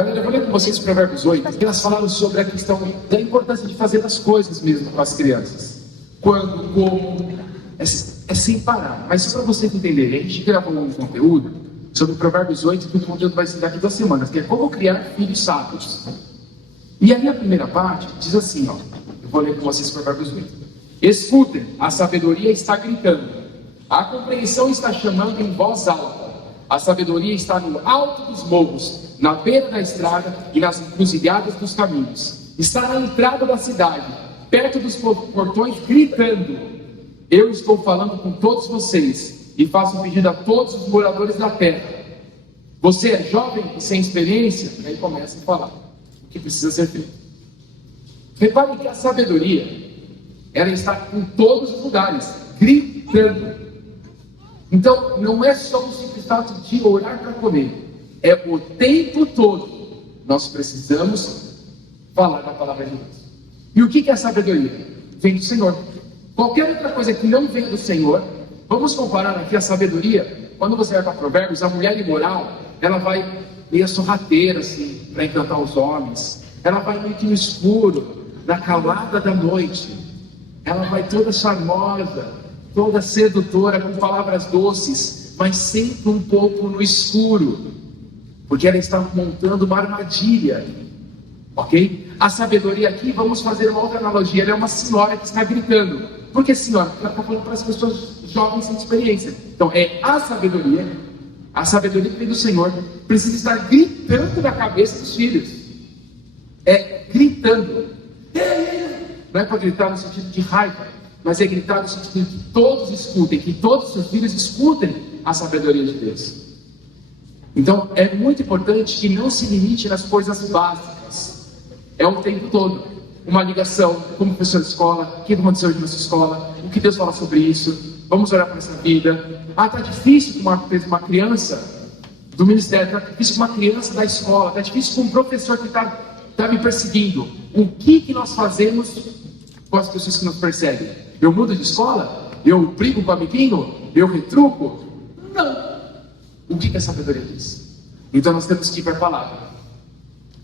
Galera, eu vou ler com vocês Provérbios 8, que elas falaram sobre a questão da importância de fazer as coisas mesmo com as crianças. Quando, como, é sem parar. Mas só para vocês entenderem, a gente gravou um conteúdo sobre Provérbios 8, que o conteúdo vai ser daqui 2 semanas, que é como criar filhos sábios. E aí a primeira parte diz assim, ó, eu vou ler com vocês Provérbios 8. Escutem, a sabedoria está gritando, a compreensão está chamando em voz alta. A sabedoria está no alto dos morros, na beira da estrada e nas encruzilhadas dos caminhos. Está na entrada da cidade, perto dos portões, gritando. Eu estou falando com todos vocês e faço um pedido a todos os moradores da terra. Você é jovem e sem experiência? Aí começa a falar o que precisa ser feito. Repare que a sabedoria, ela está em todos os lugares, gritando. Então, não é só um simples fato de orar para comer. É o tempo todo. Nós precisamos falar da palavra de Deus. E o que é a sabedoria? Vem do Senhor. Qualquer outra coisa que não venha do Senhor, vamos comparar aqui a sabedoria. Quando você vai para Provérbios, a mulher imoral, ela vai meio sorrateira, assim, para encantar os homens. Ela vai meio que no escuro, na calada da noite. Ela vai toda charmosa, toda sedutora, com palavras doces, mas sempre um pouco no escuro, porque ela está montando uma armadilha, ok? A sabedoria aqui, vamos fazer uma outra analogia, ela é uma senhora que está gritando. Por que senhora? Porque ela está falando para as pessoas jovens sem experiência. Então é a sabedoria que vem do Senhor, precisa estar gritando na cabeça dos filhos. É gritando. Não é para gritar no sentido de raiva, mas é gritar no sentido de que todos escutem, que todos os seus filhos escutem a sabedoria de Deus. Então é muito importante que não se limite nas coisas básicas. É o tempo todo. Uma ligação, como professor de escola, o que aconteceu hoje na sua escola, o que Deus fala sobre isso, vamos orar por essa vida. Está difícil com uma criança do ministério, está difícil com uma criança da escola, está difícil com um professor que está me perseguindo. O que nós fazemos com as pessoas que nos perseguem? Eu mudo de escola? Eu brigo com o amiguinho? Eu retruco? Não. O que a sabedoria diz? Então nós temos que ir para a palavra.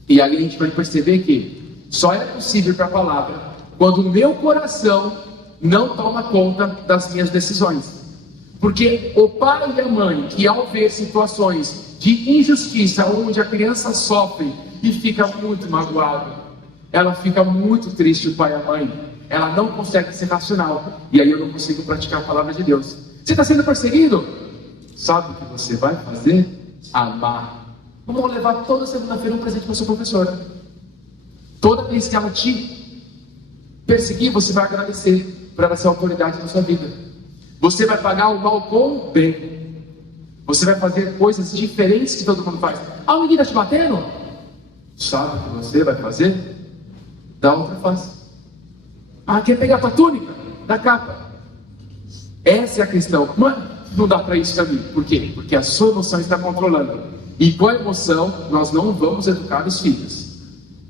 E aí a gente vai perceber que só é possível ir para a palavra quando o meu coração não toma conta das minhas decisões. Porque o pai e a mãe, que ao ver situações de injustiça, onde a criança sofre e fica muito magoada, ela fica muito triste, o pai e a mãe, ela não consegue ser racional, e aí eu não consigo praticar a palavra de Deus. Você está sendo perseguido? Sabe o que você vai fazer? Amar. Vamos levar toda segunda-feira um presente para sua professora. Toda vez que ela te perseguir, você vai agradecer por ela ser a autoridade na sua vida. Você vai pagar o mal com o bem. Você vai fazer coisas diferentes que todo mundo faz. A menina te batendo? Sabe o que você vai fazer? Dá outra face. Quer pegar a tua túnica? Da capa. Essa é a questão. Mano, não dá para isso também. Por quê? Porque a sua emoção está controlando. E com a emoção, nós não vamos educar os filhos.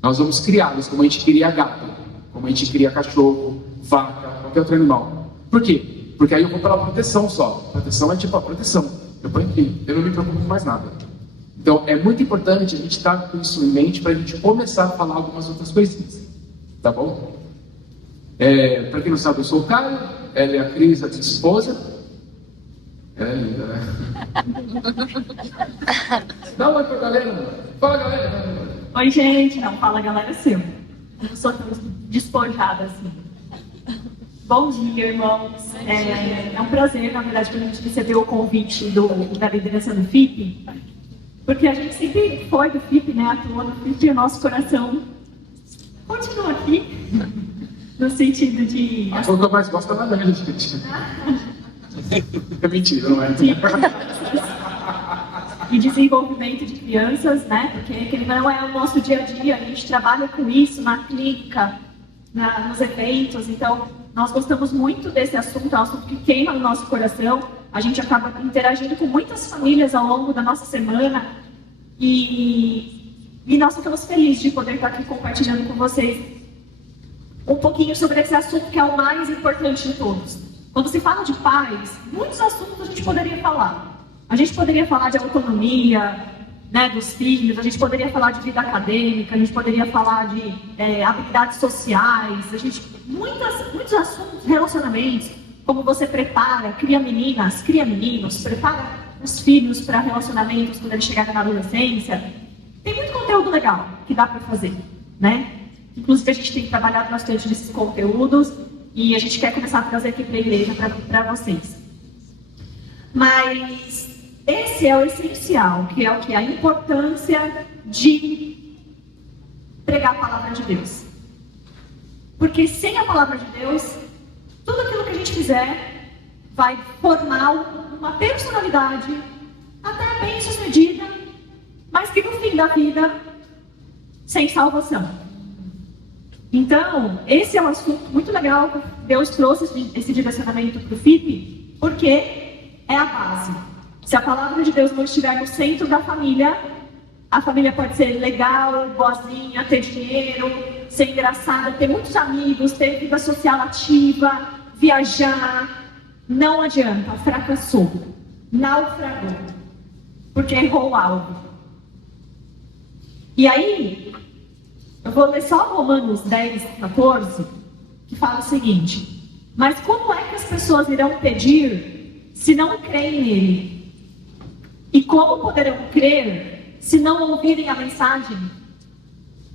Nós vamos criá-los como a gente cria gato, como a gente cria cachorro, vaca, qualquer outro animal. Por quê? Porque aí eu vou pela proteção só. Proteção é tipo a proteção. Eu ponho aqui, eu não me preocupo com mais nada. Então é muito importante a gente estar com isso em mente para a gente começar a falar algumas outras coisinhas. Tá bom? Para quem não sabe, eu sou o Caio, ela é a Cris, a minha esposa. Ela é linda, né? Dá uma oi pra galera, mano. Fala, galera. Oi, gente. Não, fala, galera, seu. Eu sou tão despojada assim. Bom dia, irmãos. É um prazer, na verdade, que a gente recebeu o convite da liderança do FIP, porque a gente sempre foi do FIP, né? Atuou no FIP e o nosso coração continua aqui, no sentido de... A coisa que eu mais gosto é da Lélia, gente. É mentira, não é? E desenvolvimento de crianças, né? Porque não é o nosso dia a dia, a gente trabalha com isso na clínica, nos eventos, então nós gostamos muito desse assunto, é um assunto que queima no nosso coração. A gente acaba interagindo com muitas famílias ao longo da nossa semana e nós ficamos felizes de poder estar aqui compartilhando com vocês um pouquinho sobre esse assunto que é o mais importante de todos. Quando se fala de pais, muitos assuntos a gente poderia falar. A gente poderia falar de autonomia, né, dos filhos, a gente poderia falar de vida acadêmica, a gente poderia falar de habilidades sociais, muitos assuntos, relacionamentos, como você prepara, cria meninas, cria meninos, prepara os filhos para relacionamentos quando eles chegarem na adolescência. Tem muito conteúdo legal que dá para fazer, né? Inclusive a gente tem trabalhado bastante nesses conteúdos e a gente quer começar a trazer aqui para a igreja, para vocês. Mas esse é o essencial, que é o que? A importância de pregar a palavra de Deus. Porque sem a palavra de Deus, tudo aquilo que a gente fizer vai formar uma personalidade até bem sucedida, mas que no fim da vida, sem salvação. Então, esse é um assunto muito legal que Deus trouxe esse direcionamento para o FIP, porque é a base. Se a palavra de Deus não estiver no centro da família, a família pode ser legal, boazinha, ter dinheiro, ser engraçada, ter muitos amigos, ter vida social ativa, viajar. Não adianta, fracassou, naufragou, porque errou o alvo. E aí, eu vou ler só Romanos 10, 14, que fala o seguinte: mas como é que as pessoas irão pedir se não creem nele? E como poderão crer se não ouvirem a mensagem?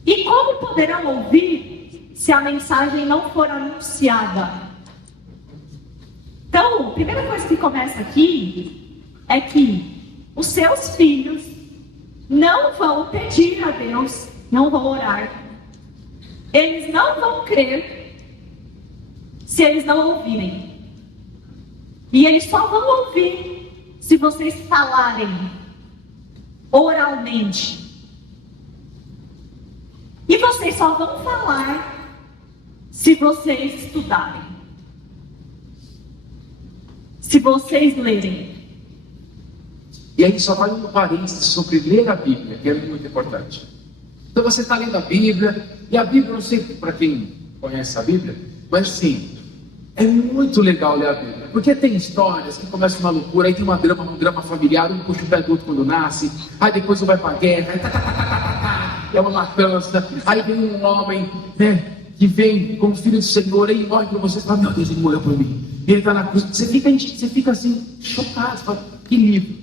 E como poderão ouvir se a mensagem não for anunciada? Então, a primeira coisa que começa aqui é que os seus filhos não vão pedir a Deus, não vão orar. Eles não vão crer se eles não ouvirem. E eles só vão ouvir se vocês falarem oralmente. E vocês só vão falar se vocês estudarem. Se vocês lerem. E aí só vai um parênteses sobre ler a Bíblia, que é muito importante. Então você está lendo a Bíblia, e a Bíblia, eu não sei para quem conhece a Bíblia, mas sim, é muito legal ler a Bíblia, porque tem histórias que começam uma loucura, aí tem um drama familiar, um puxa o pé do outro quando nasce, aí depois um vai para a guerra, aí é uma matança, aí vem um homem, né, que vem como filho do Senhor, aí morre para você, você fala, meu Deus, ele morreu por mim, e ele está na cruz, você fica assim, chocado, você fala, que livro.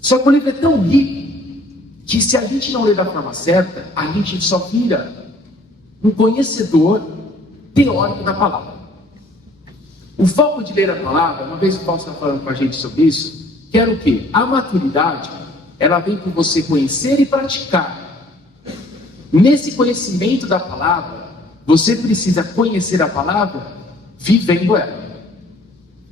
Só que o livro é tão rico, que se a gente não ler da forma certa, a gente só vira um conhecedor teórico da palavra. O foco de ler a palavra, uma vez o Paulo está falando com a gente sobre isso, que era o quê? A maturidade, ela vem por você conhecer e praticar. Nesse conhecimento da palavra, você precisa conhecer a palavra vivendo ela.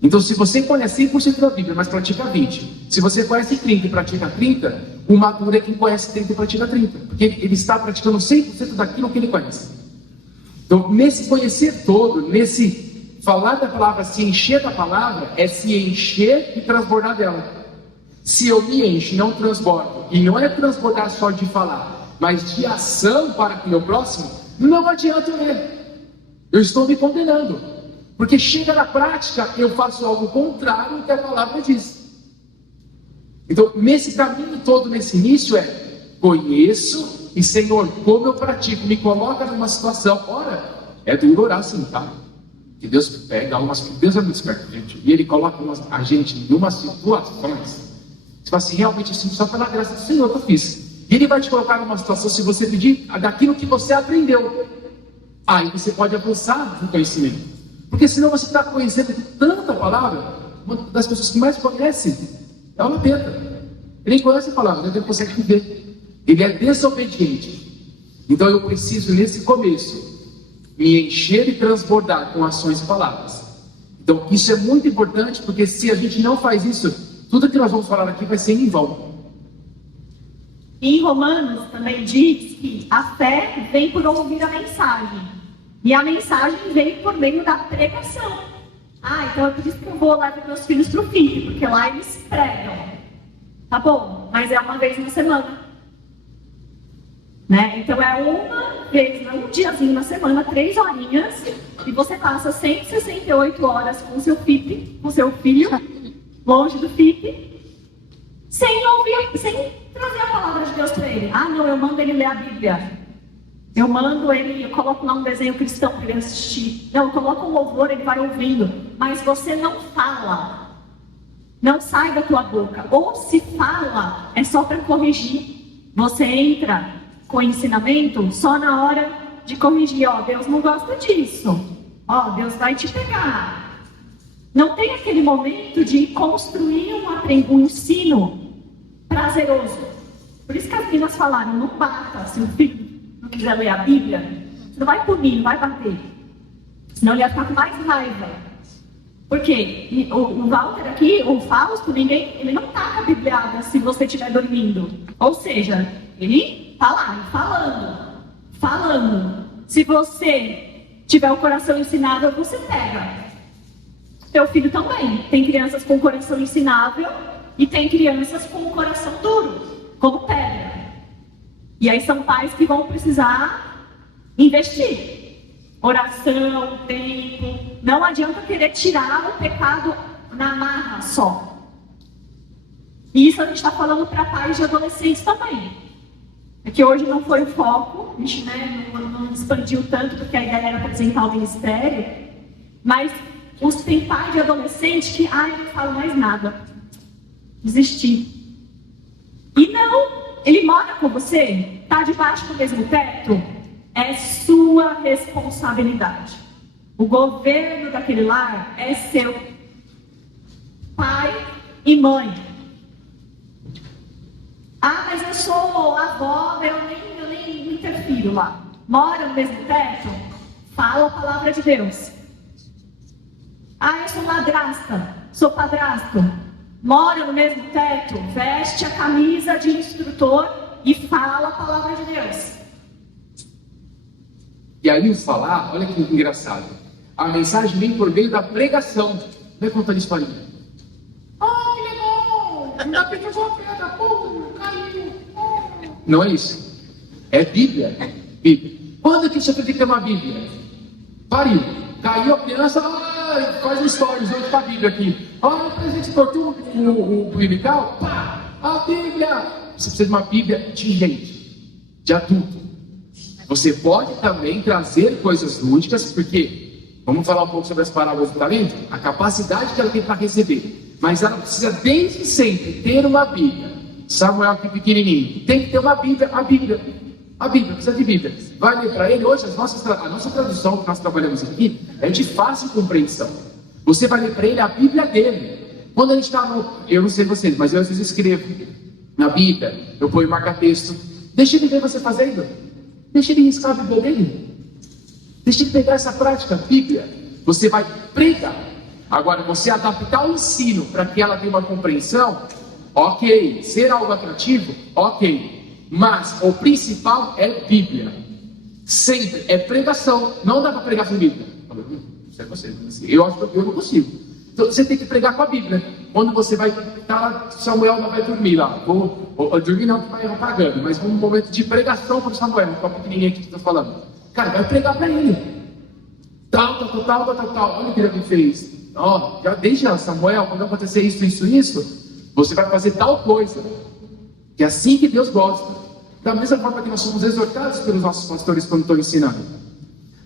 Então, se você conhece 100% da Bíblia, mas pratica 20%, se você conhece 30% e pratica 30%, o maduro é quem conhece 30% e pratica 30%, porque ele está praticando 100% daquilo que ele conhece. Então, nesse conhecer todo, nesse falar da palavra, se encher da palavra, é se encher e transbordar dela. Se eu me encho e não transbordo, e não é transbordar só de falar, mas de ação para com o meu próximo, não adianta eu ler. Eu estou me condenando. Porque chega na prática, eu faço algo contrário ao que a palavra diz. Então, nesse caminho todo, nesse início conheço e, Senhor, como eu pratico, me coloca numa situação. Ora, é duro orar assim, tá? Que Deus pega Deus é muito esperto, gente. E Ele coloca a gente em umas situações. Você fala assim, realmente assim, só pela graça do Senhor que eu fiz. E Ele vai te colocar numa situação, se você pedir, daquilo que você aprendeu. Aí você pode avançar no conhecimento. Porque senão você está conhecendo tanta palavra. Uma das pessoas que mais conhece é o lapeta. Ele nem conhece a palavra, ele não consegue viver. Ele é desobediente. Então eu preciso, nesse começo, me encher e transbordar com ações e palavras. Então isso é muito importante, porque se a gente não faz isso, tudo que nós vamos falar aqui vai ser em vão. Em Romanos também diz que a fé vem por ouvir a mensagem. E a mensagem vem por meio da pregação. Então é por isso que eu vou levar meus filhos para o FIP, porque lá eles pregam. Tá bom, mas é uma vez na semana. Né? Então é uma vez, um diazinho na semana, 3 horinhas, e você passa 168 horas com o seu FIP, com o seu filho, longe do FIP, sem ouvir, sem trazer a palavra de Deus para ele. Ah, não, eu mando ele ler a Bíblia. Eu coloco lá um desenho cristão para ele assistir. Não, eu coloco um louvor, ele vai ouvindo. Mas você não fala. Não sai da tua boca. Ou se fala, é só para corrigir. Você entra com ensinamento só na hora de corrigir. Ó, Deus não gosta disso. Ó, Deus vai te pegar. Não tem aquele momento de construir um ensino prazeroso. Por isso que as meninas falaram, não bata. Se o filho não quiser ler a Bíblia, você não vai punir, não vai bater. Senão ele vai ficar com mais raiva. Por quê? O Walter aqui, o Fausto, ele não tá com a Bibliada se você estiver dormindo. Ou seja, ele tá lá, falando. Se você tiver o coração ensinável, você pega. Teu filho também. Tem crianças com o coração ensinável e tem crianças com o coração duro, como pedra. E aí são pais que vão precisar investir. Oração, tempo. Não adianta querer tirar o pecado na marra só. E isso a gente está falando para pais de adolescentes também. É que hoje não foi o foco, a gente não expandiu tanto, porque a ideia era apresentar o ministério. Mas tem pai de adolescente que, eu não falo mais nada. Desisti. E não, ele mora com você, está debaixo do mesmo teto, é sua responsabilidade. O governo daquele lar é seu. Pai e mãe. Mas eu sou avó, eu nem interfiro lá. Mora no mesmo teto? Fala a palavra de Deus. Eu sou madrasta, sou padrasto. Mora no mesmo teto? Veste a camisa de instrutor e fala a palavra de Deus. E aí o falar, olha que engraçado. A mensagem vem por meio da pregação. Vai contar a historinha. Que legal! Ainda bem que eu sou a pedra, caiu. Não é isso. É Bíblia. Bíblia. Quando que você tem que ter uma Bíblia? Pariu. Caiu a criança, faz um stories hoje com a Bíblia aqui. A gente cortou o umbilical, a Bíblia. Você precisa de uma Bíblia de gente, de adulto. Você pode também trazer coisas lúdicas, porque, vamos falar um pouco sobre as parábolas do talento, a capacidade que ela tem para receber. Mas ela precisa desde sempre ter uma Bíblia. Samuel aqui pequenininho, tem que ter uma Bíblia, a Bíblia, precisa de Bíblia. Vai ler para ele, hoje a nossa tradução que nós trabalhamos aqui é de fácil compreensão. Você vai ler para ele a Bíblia dele. Quando a gente está eu não sei vocês, mas eu às vezes escrevo na Bíblia, eu ponho marca-texto, deixa ele ver você fazendo, deixa ele riscar a Bíblia dele, deixa ele pegar essa prática, Bíblia, você vai pregar. Agora, você adaptar o ensino para que ela tenha uma compreensão, ok, ser algo atrativo, ok, mas o principal é Bíblia, sempre é pregação, não dá para pregar sem Bíblia. Não sei você, eu acho que eu não consigo. Então você tem que pregar com a Bíblia. Quando você vai estar, Samuel não vai dormir lá. Vou dormir não, que vai apagando, mas um momento de pregação para o Samuel, não é pequenininho aqui que está falando. Cara, vai pregar para ele. Tal. Olha o que ele fez. Já deixa, Samuel, quando acontecer isso, você vai fazer tal coisa. Que é assim que Deus gosta. Da mesma forma que nós somos exortados pelos nossos pastores quando estão ensinando.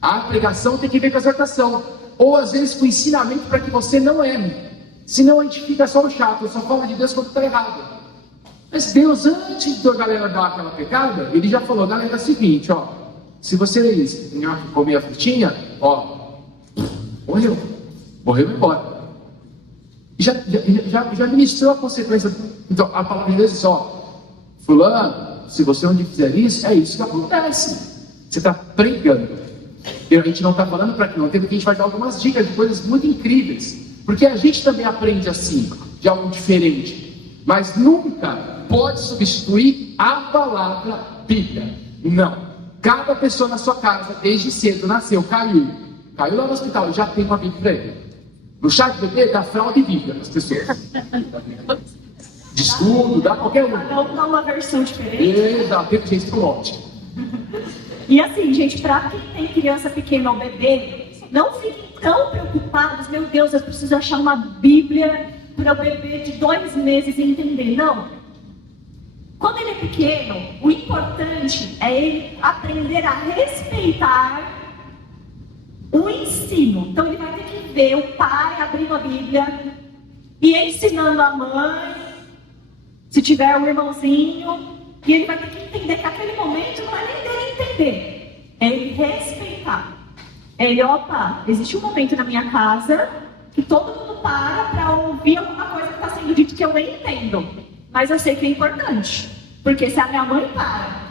A pregação tem que ver com a exortação. Ou às vezes com o ensinamento para que você não erre. Senão a gente fica só no chato, só fala de Deus quando está errado. Mas Deus, antes da galera dar aquela pecada, Ele já falou, galera, é o seguinte, se vocês comer a frutinha, morreu embora. E já ministrou a consequência. Então a palavra de Deus diz, fulano, se você onde fizer isso, é isso que acontece. Você está pregando. E a gente não está falando para que não tenha, porque a gente vai dar algumas dicas de coisas muito incríveis. Porque a gente também aprende assim, de algo diferente. Mas nunca pode substituir a palavra Bíblia. Não. Cada pessoa na sua casa, desde cedo, nasceu, caiu lá no hospital, já tem uma Bíblia para ele. No chá de bebê, dá fralda e Bíblia para as pessoas. De estudo, dá qualquer um. Dá uma versão diferente. Exato, tem gente que monte. E assim, gente, para quem tem criança pequena ou bebê, não fiquem tão preocupados, meu Deus, eu preciso achar uma Bíblia para o bebê de 2 meses entender. Não. Quando ele é pequeno, o importante é ele aprender a respeitar o ensino. Então ele vai ter que ver o pai abrindo a Bíblia e ensinando a mãe, se tiver um irmãozinho, e ele vai ter que entender que aquele momento não é nem dele entender, é ele respeitar. É ele, opa, existe um momento na minha casa que todo mundo para ouvir alguma coisa que está sendo dito que eu nem entendo. Mas eu sei que é importante. Porque se a minha mãe para,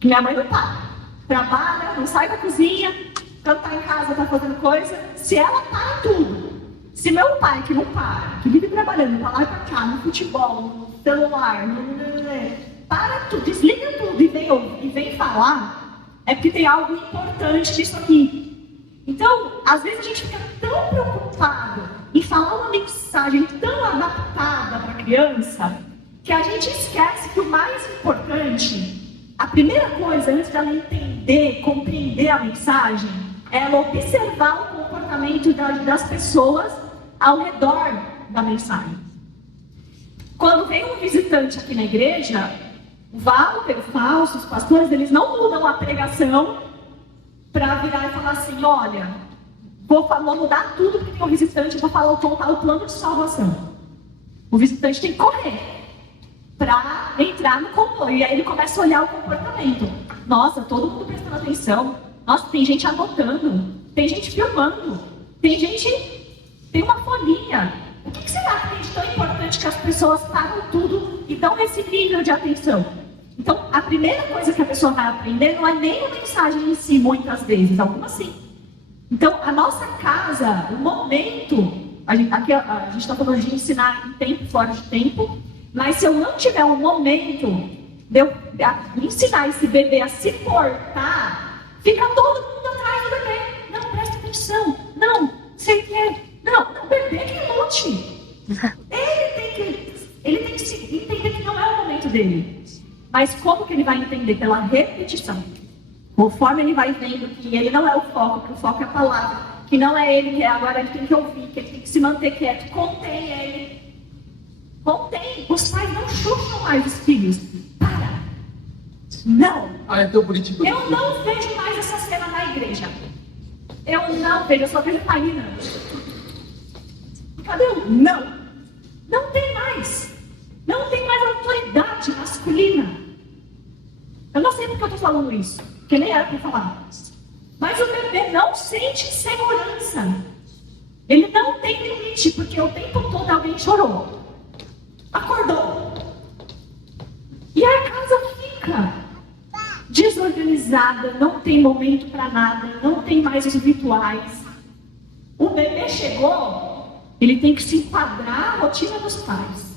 que minha mãe não para, trabalha, não sai da cozinha, quando está em casa, está fazendo coisa, se ela para tudo. Se meu pai, que não para, que vive trabalhando para lá e para cá, no futebol, no celular, para tudo, desliga tudo e vem falar, é porque tem algo importante nisso aqui. Então, às vezes a gente fica tão preocupado em falar uma mensagem tão adaptada para a criança, que a gente esquece que o mais importante, a primeira coisa, antes dela entender, compreender a mensagem, é ela observar o comportamento das pessoas ao redor da mensagem. Quando vem um visitante aqui na igreja, o Walter, o Fausto, os pastores, eles não mudam a pregação para virar e falar assim, olha, vou mudar tudo porque tem um visitante, vou contar o plano de salvação. O visitante tem que correr para entrar no comboio. E aí ele começa a olhar o comportamento. Nossa, todo mundo prestando atenção. Nossa, tem gente anotando, tem gente filmando, tem uma folhinha. O que será que tem de tão importante que as pessoas param tudo e dão esse nível de atenção? Então, a primeira coisa que a pessoa vai aprender não é nem a mensagem em si, muitas vezes, algumas sim. Então, a nossa casa, o momento, a gente está falando de ensinar em tempo, fora de tempo, mas se eu não tiver um momento de eu ensinar esse bebê a se portar, fica todo mundo atrás do bebê. Não, presta atenção. Não, você quer. Não, o bebê que lute. Ele tem que entender que não é o momento dele. Mas como que ele vai entender? Pela repetição. Conforme ele vai vendo que ele não é o foco, que o foco é a palavra, que não é ele que é, agora ele tem que ouvir, que ele tem que se manter quieto, contém ele. Contém. Os pais não chutam mais os filhos. Para. Não. É tão bonitinho. Eu não vejo mais essa cena na igreja. Eu não vejo, eu só vejo Paina. Cadê o não? Não tem mais. Não tem mais autoridade masculina. Eu não sei porque eu estou falando isso, porque nem era para falar. Mas o bebê não sente segurança. Ele não tem limite, porque o tempo todo alguém chorou. Acordou. E a casa fica desorganizada, não tem momento para nada, não tem mais os rituais. O bebê chegou, ele tem que se enquadrar na rotina dos pais.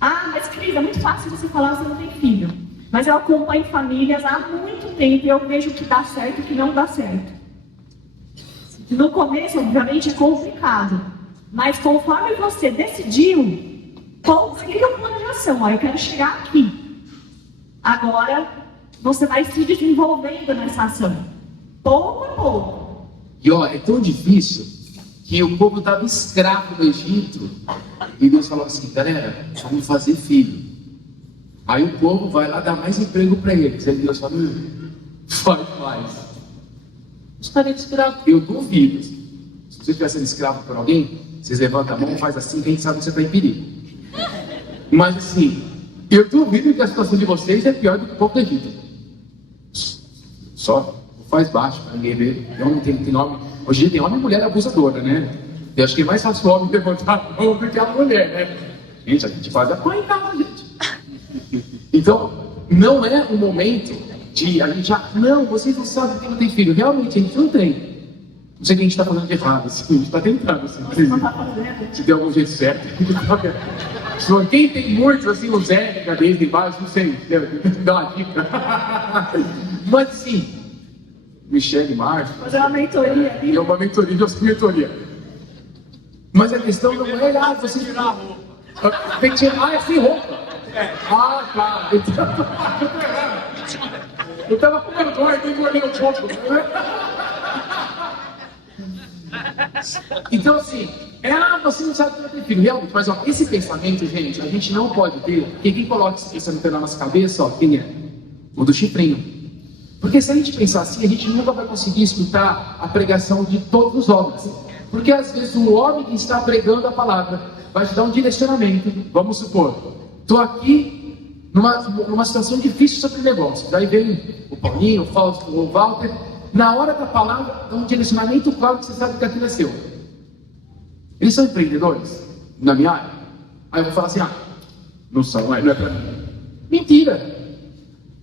Ah, mas Cris, é muito fácil você falar que você não tem filho. Mas eu acompanho famílias há muito tempo e eu vejo o que dá certo e o que não dá certo. No começo, obviamente, é complicado. Mas conforme você decidiu, você cria um plano de ação. Ó, eu quero chegar aqui. Agora, você vai se desenvolvendo nessa ação. Pouco a pouco. E ó, é tão difícil que o povo estava escravo no Egito. E Deus falou assim, galera, vamos fazer filho. Aí o povo vai lá dar mais emprego para eles. Aí Deus fala, faz mais. Estaria de escravo. Eu duvido. Se você estiver sendo escravo por alguém, vocês levantam a mão, faz assim, quem sabe que você está em perigo. Mas assim, eu duvido que a situação de vocês é pior do que o povo do Egito. Só faz baixo para ninguém ver. Tem nome. Hoje em dia tem homem e mulher abusadora, né? Eu acho que é mais fácil o homem levantar a mão do que a mulher, né? Gente, a gente faz apanhar em casa, gente. Então, não é o momento de a gente não, vocês não sabem que não tem filho. Realmente, a gente não tem. Não sei o que a gente está fazendo de errado, assim. A gente está tentando, assim. Se der algum jeito certo. Quem tem muitos, assim, o Zé, desde baixo, não sei, dá uma dica. Mas, assim, Michele Marcos. Fazer uma mentoria. É uma mentoria, eu sou mentoria. Mas a questão não é, você tirar a roupa. Tem que tirar, é sem roupa. Ah, tá. Eu estava com vergonha, eu engordei um pouco. Então, assim, Você não sabe que vai ter filho. Realmente, mas esse pensamento, gente, a gente não pode ter, porque quem coloca esse pensamento na nossa cabeça, quem é? O do chifrinho. Porque se a gente pensar assim, a gente nunca vai conseguir escutar a pregação de todos os homens. Porque às vezes o homem que está pregando a palavra vai te dar um direcionamento. Vamos supor, estou aqui numa situação difícil sobre negócio. Daí vem o Paulinho, o Fausto, o Walter. Na hora da palavra, dá um direcionamento claro que você sabe que aquilo é seu. Eles são empreendedores na minha área. Aí eu vou falar assim, não são, não é para mim. Mentira!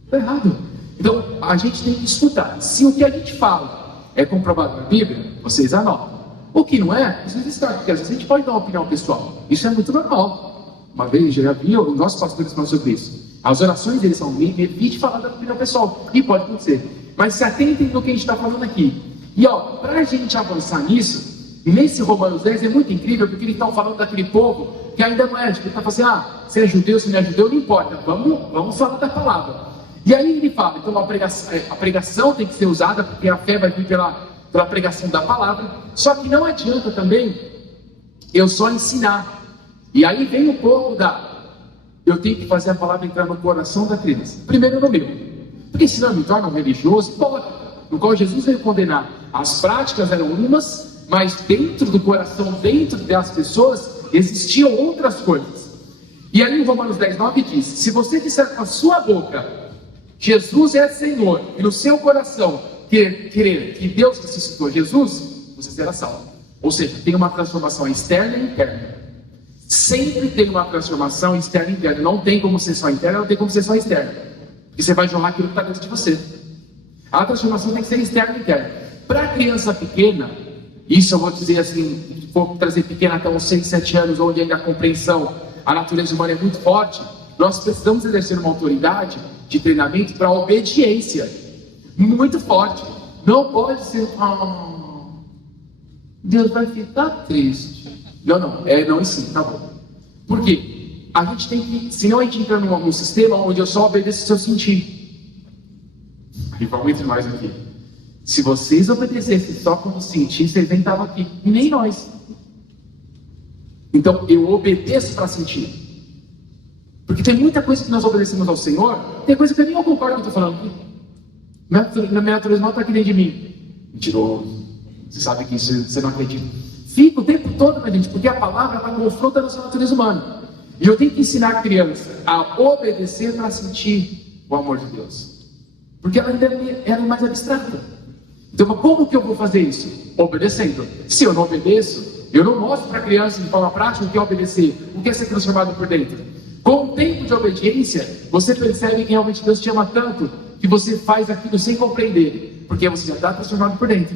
Está errado. Então, a gente tem que escutar. Se o que a gente fala é comprovado na Bíblia, vocês anotam. O que não é, vocês descartam, porque às vezes a gente pode dar uma opinião pessoal. Isso é muito normal. Uma vez, já vi, os nossos pastores falam sobre isso. As orações deles são, evite falar da opinião pessoal. E pode acontecer. Mas se atentem no que a gente está falando aqui. E para a gente avançar nisso, nesse Romanos 10 é muito incrível, porque eles estão falando daquele povo que ainda não é. Tipo, ele está falando assim, se é judeu, se não é judeu, não importa. Vamos falar da palavra. E aí ele fala, então a pregação tem que ser usada, porque a fé vai vir pela pregação da palavra. Só que não adianta também eu só ensinar. E aí vem um pouco eu tenho que fazer a palavra entrar no coração da criança. Primeiro no meu. Porque senão eu me torno um religioso, no qual Jesus veio condenar. As práticas eram umas, mas dentro do coração, dentro das pessoas, existiam outras coisas. E aí em Romanos 10:9 diz, se você disser com a sua boca, Jesus é Senhor, e no seu coração querer que Deus ressuscitou Jesus, você será salvo. Ou seja, tem uma transformação externa e interna. Sempre tem uma transformação externa e interna. Não tem como ser só interna, não tem como ser só externa. Porque você vai jorrar aquilo que está dentro de você. A transformação tem que ser externa e interna. Para a criança pequena, isso eu vou dizer assim, vou trazer pequena até uns 6, 7 anos, onde ainda a compreensão, a natureza humana é muito forte, nós precisamos exercer uma autoridade de treinamento para a obediência muito forte. Não pode ser, Deus vai ficar triste. Não, não ensina, tá bom. Por quê? A gente tem que, senão a gente entra num sistema onde eu só obedeço se eu sentir. E vamos entre nós aqui. Se vocês obedecessem só quando sentir, vocês nem estavam aqui. E nem nós. Então, eu obedeço para sentir. Porque tem muita coisa que nós obedecemos ao Senhor, tem coisa que eu nem concordo com o que eu estou falando aqui. Minha natureza não está aqui dentro de mim. Mentiroso. Você sabe que isso você não acredita. Fica o tempo todo, minha gente, porque a palavra ela confronta a nossa natureza humana. E eu tenho que ensinar a criança a obedecer para sentir o amor de Deus. Porque ela ainda é mais abstrata. Então, como que eu vou fazer isso? Obedecendo. Se eu não obedeço, eu não mostro para a criança de forma prática o que é obedecer, o que é ser transformado por dentro. Com o tempo de obediência, você percebe que realmente Deus te ama tanto que você faz aquilo sem compreender, porque você já está transformado por dentro.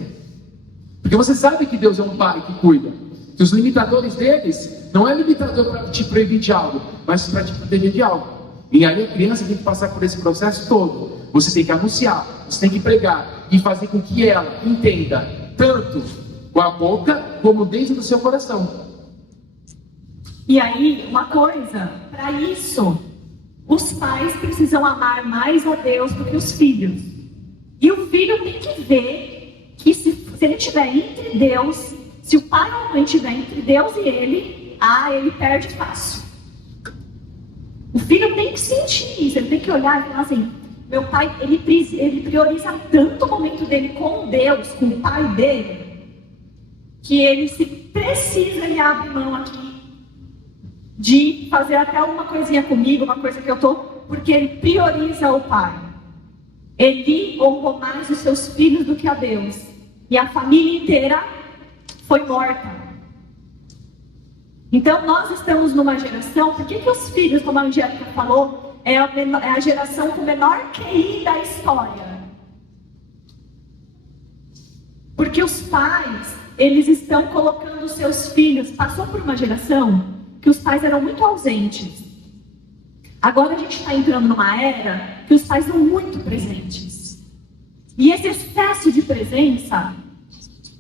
Porque você sabe que Deus é um pai que cuida, que os limitadores deles não é limitador para te proibir de algo, mas para te proteger de algo. E aí a criança tem que passar por esse processo todo. Você tem que anunciar, você tem que pregar e fazer com que ela entenda tanto com a boca como dentro do seu coração. E aí, uma coisa, para isso, os pais precisam amar mais a Deus do que os filhos. E o filho tem que ver que se ele estiver entre Deus, se o pai ou a mãe estiver entre Deus e ele perde fácil. O filho tem que sentir isso, ele tem que olhar e falar assim, meu pai, ele prioriza tanto o momento dele com Deus, com o pai dele, que ele se precisa, ele abre mão aqui de fazer até uma coisinha comigo, uma coisa que eu tô, porque ele prioriza o pai. Ele honrou mais os seus filhos do que a Deus. E a família inteira foi morta. Então nós estamos numa geração, por que os filhos, como a Angélica falou, é a geração com o menor QI da história? Porque os pais, eles estão colocando os seus filhos, passou por uma geração que os pais eram muito ausentes. Agora a gente está entrando numa era que os pais são muito presentes. E esse excesso de presença,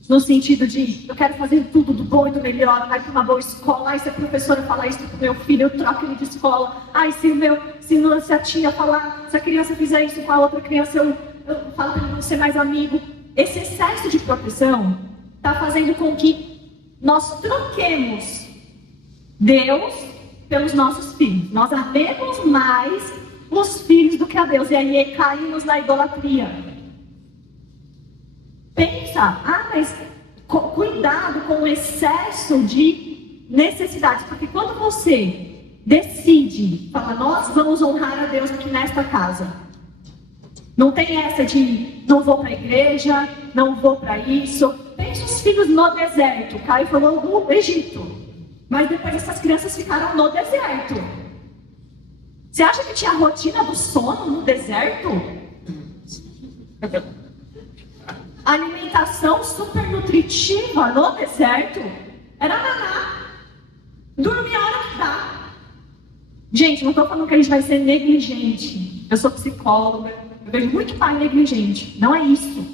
no sentido de eu quero fazer tudo do bom e do melhor, vai para uma boa escola, se a professora falar isso para o meu filho, eu troco ele de escola, se a tia falar, se a criança fizer isso com a outra criança, eu falo para ele não ser mais amigo. Esse excesso de proteção está fazendo com que nós troquemos Deus pelos nossos filhos. Nós amemos mais os filhos do que a Deus. E aí caímos na idolatria. Pensa, mas cuidado com o excesso de necessidades. Porque quando você decide, fala, nós vamos honrar a Deus aqui nesta casa. Não tem essa de, não vou para a igreja, não vou para isso. Pensa os filhos no deserto. Caio falou do Egito. Mas depois essas crianças ficaram no deserto. Você acha que tinha a rotina do sono no deserto? Alimentação super nutritiva no deserto? Era naná. Dormir a hora que dá. Gente, não estou falando que a gente vai ser negligente. Eu sou psicóloga. Eu vejo muito pai negligente. Não é isso.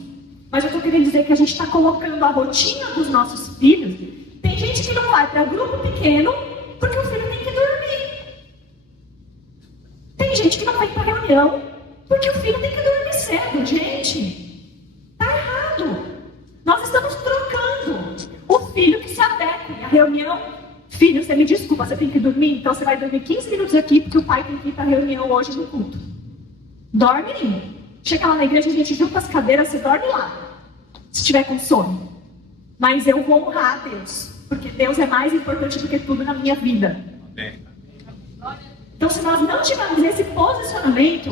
Mas eu estou querendo dizer que a gente está colocando a rotina dos nossos filhos. Tem gente que não vai para grupo pequeno porque o filho tem que dormir. Tem gente que não vai para reunião porque o filho tem que dormir cedo. Gente, tá errado. Nós estamos trocando o filho que se adequa à reunião. Filho, você me desculpa, você tem que dormir? Então você vai dormir 15 minutos aqui porque o pai tem que ir para a reunião hoje no culto. Dorme aí. Chega lá na igreja, a gente junta as cadeiras, você dorme lá. Se tiver com sono. Mas eu vou honrar a Deus. Porque Deus é mais importante do que tudo na minha vida. Então, se nós não tivermos esse posicionamento,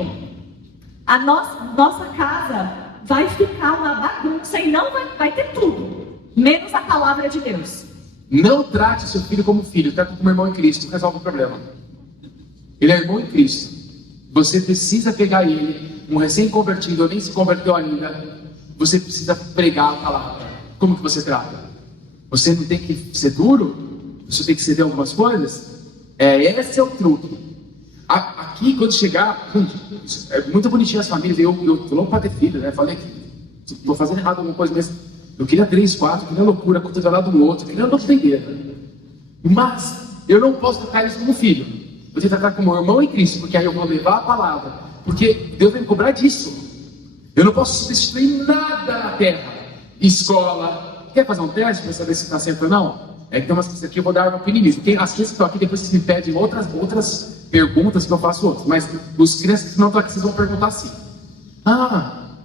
a nossa casa vai ficar uma bagunça e não vai ter tudo. Menos a palavra de Deus. Não trate seu filho como filho, trate como irmão em Cristo, resolve o problema. Ele é irmão em Cristo. Você precisa pegar ele, um recém-convertido, ou nem se converteu ainda. Você precisa pregar a palavra. Como que você trata? Você não tem que ser duro? Você tem que ceder algumas coisas? Esse é o truque. Aqui, quando chegar, é muito bonitinho as famílias. Eu tô louco para ter filho, né? Falei que estou fazendo errado alguma coisa mesmo. Eu queria 3, 4, queria loucura, cotovelado do outro, queria não entender. Mas eu não posso tratar eles como filho. Eu tenho que tratar como irmão em Cristo, porque aí eu vou levar a palavra. Porque Deus vai me cobrar disso. Eu não posso substituir nada na terra. Escola. Quer fazer um teste para saber se está certo ou não? É que tem umas coisas aqui, eu vou dar uma opinião. As crianças que estão aqui, depois vocês me pedem outras perguntas que eu faço outras. Mas os crianças que não estão aqui, vocês vão perguntar assim.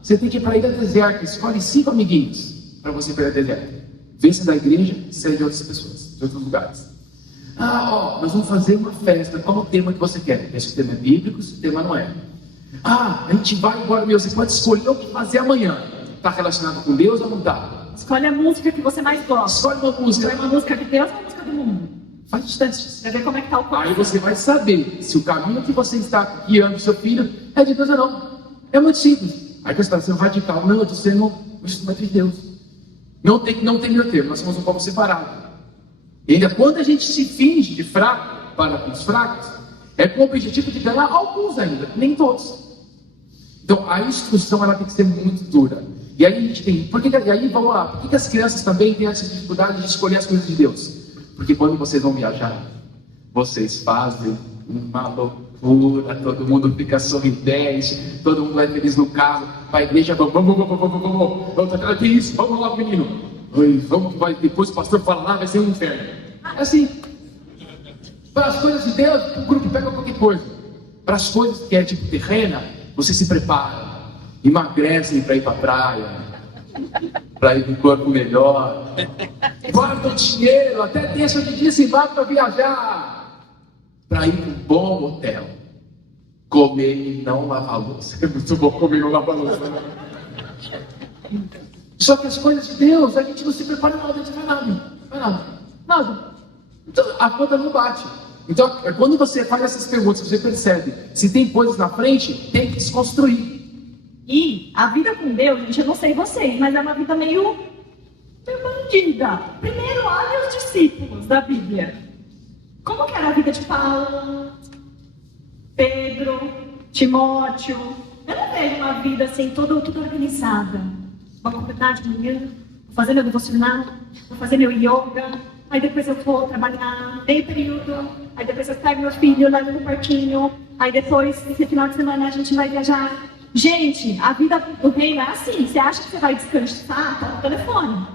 Você tem que ir para a ilha deserta. Escolhe 5 amiguinhos para você ir para a ilha deserta. Vê se é da igreja, se é de outras pessoas, de outros lugares. Nós vamos fazer uma festa. Qual o tema que você quer? Esse tema é bíblico, esse tema não é. A gente vai agora, você pode escolher o que fazer amanhã. Está relacionado com Deus ou não está? Escolhe a música que você mais gosta. Escolhe uma música. Escolhe uma música de Deus ou uma música do mundo? Faz os testes. Pra ver como é que está o coração. Aí você vai saber se o caminho que você está guiando o seu filho é de Deus ou não. É muito simples. Aí você está sendo radical. Não, eu estou sendo um instrumento de Deus. Não tem meio termo. Nós somos um povo separado. E ainda quando a gente se finge de fraco para com os fracos, é com o objetivo de ganhar alguns ainda, nem todos. Então a instrução ela tem que ser muito dura. E aí a gente tem, e aí vamos lá, por que as crianças também têm essa dificuldade de escolher as coisas de Deus? Porque quando vocês vão viajar, vocês fazem uma loucura, todo mundo fica sorridente, todo mundo vai feliz no carro, vai à igreja, vamos, que isso, vamos lá menino, vamos que vai, depois o pastor fala lá, vai ser um inferno. É assim, para as coisas de Deus, o grupo pega qualquer coisa, para as coisas que é tipo terrena, você se prepara. Emagrecem para ir para a praia, para ir com o corpo melhor, guardam dinheiro, até deixam de dizimar para viajar, para ir para um bom hotel, comer e não lavar a louça. É muito bom comer e não lavar a louça, né? Só que as coisas de Deus, a gente não se prepara nada, a gente não faz nada. Então, a conta não bate. Então, quando você faz essas perguntas, você percebe se tem coisas na frente, tem que desconstruir. E a vida com Deus, gente, eu não sei vocês, mas é uma vida meio bandida. Primeiro, olha os discípulos da Bíblia. Como que era a vida de Paulo, Pedro, Timóteo? Eu não vejo uma vida assim, toda organizada. Uma comunidade de manhã, vou fazer meu devocional, vou fazer meu yoga, aí depois eu vou trabalhar meio período, aí depois eu pego meu filho, levo no parquinho, aí depois, esse final de semana, a gente vai viajar. Gente, a vida do reino é assim. Você acha que você vai descansar? Tá no telefone.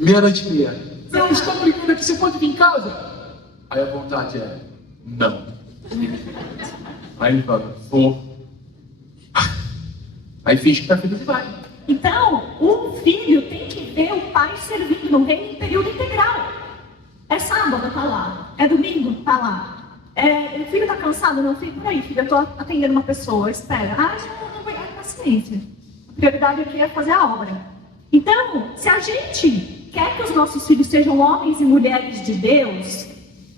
meia-noite-e-meia. Não, estou brincando aqui, você pode vir em casa? Aí a vontade é, não. Aí ele fala, vou. Aí finge que tá feliz e vai. Então, o filho tem que ver o pai servindo no reino em período integral. É sábado, tá lá. É domingo, tá lá. O filho tá cansado? Não, filho, peraí, filho, eu tô atendendo uma pessoa, espera. Não vai dar paciência. A prioridade aqui é fazer a obra. Então, se a gente quer que os nossos filhos sejam homens e mulheres de Deus,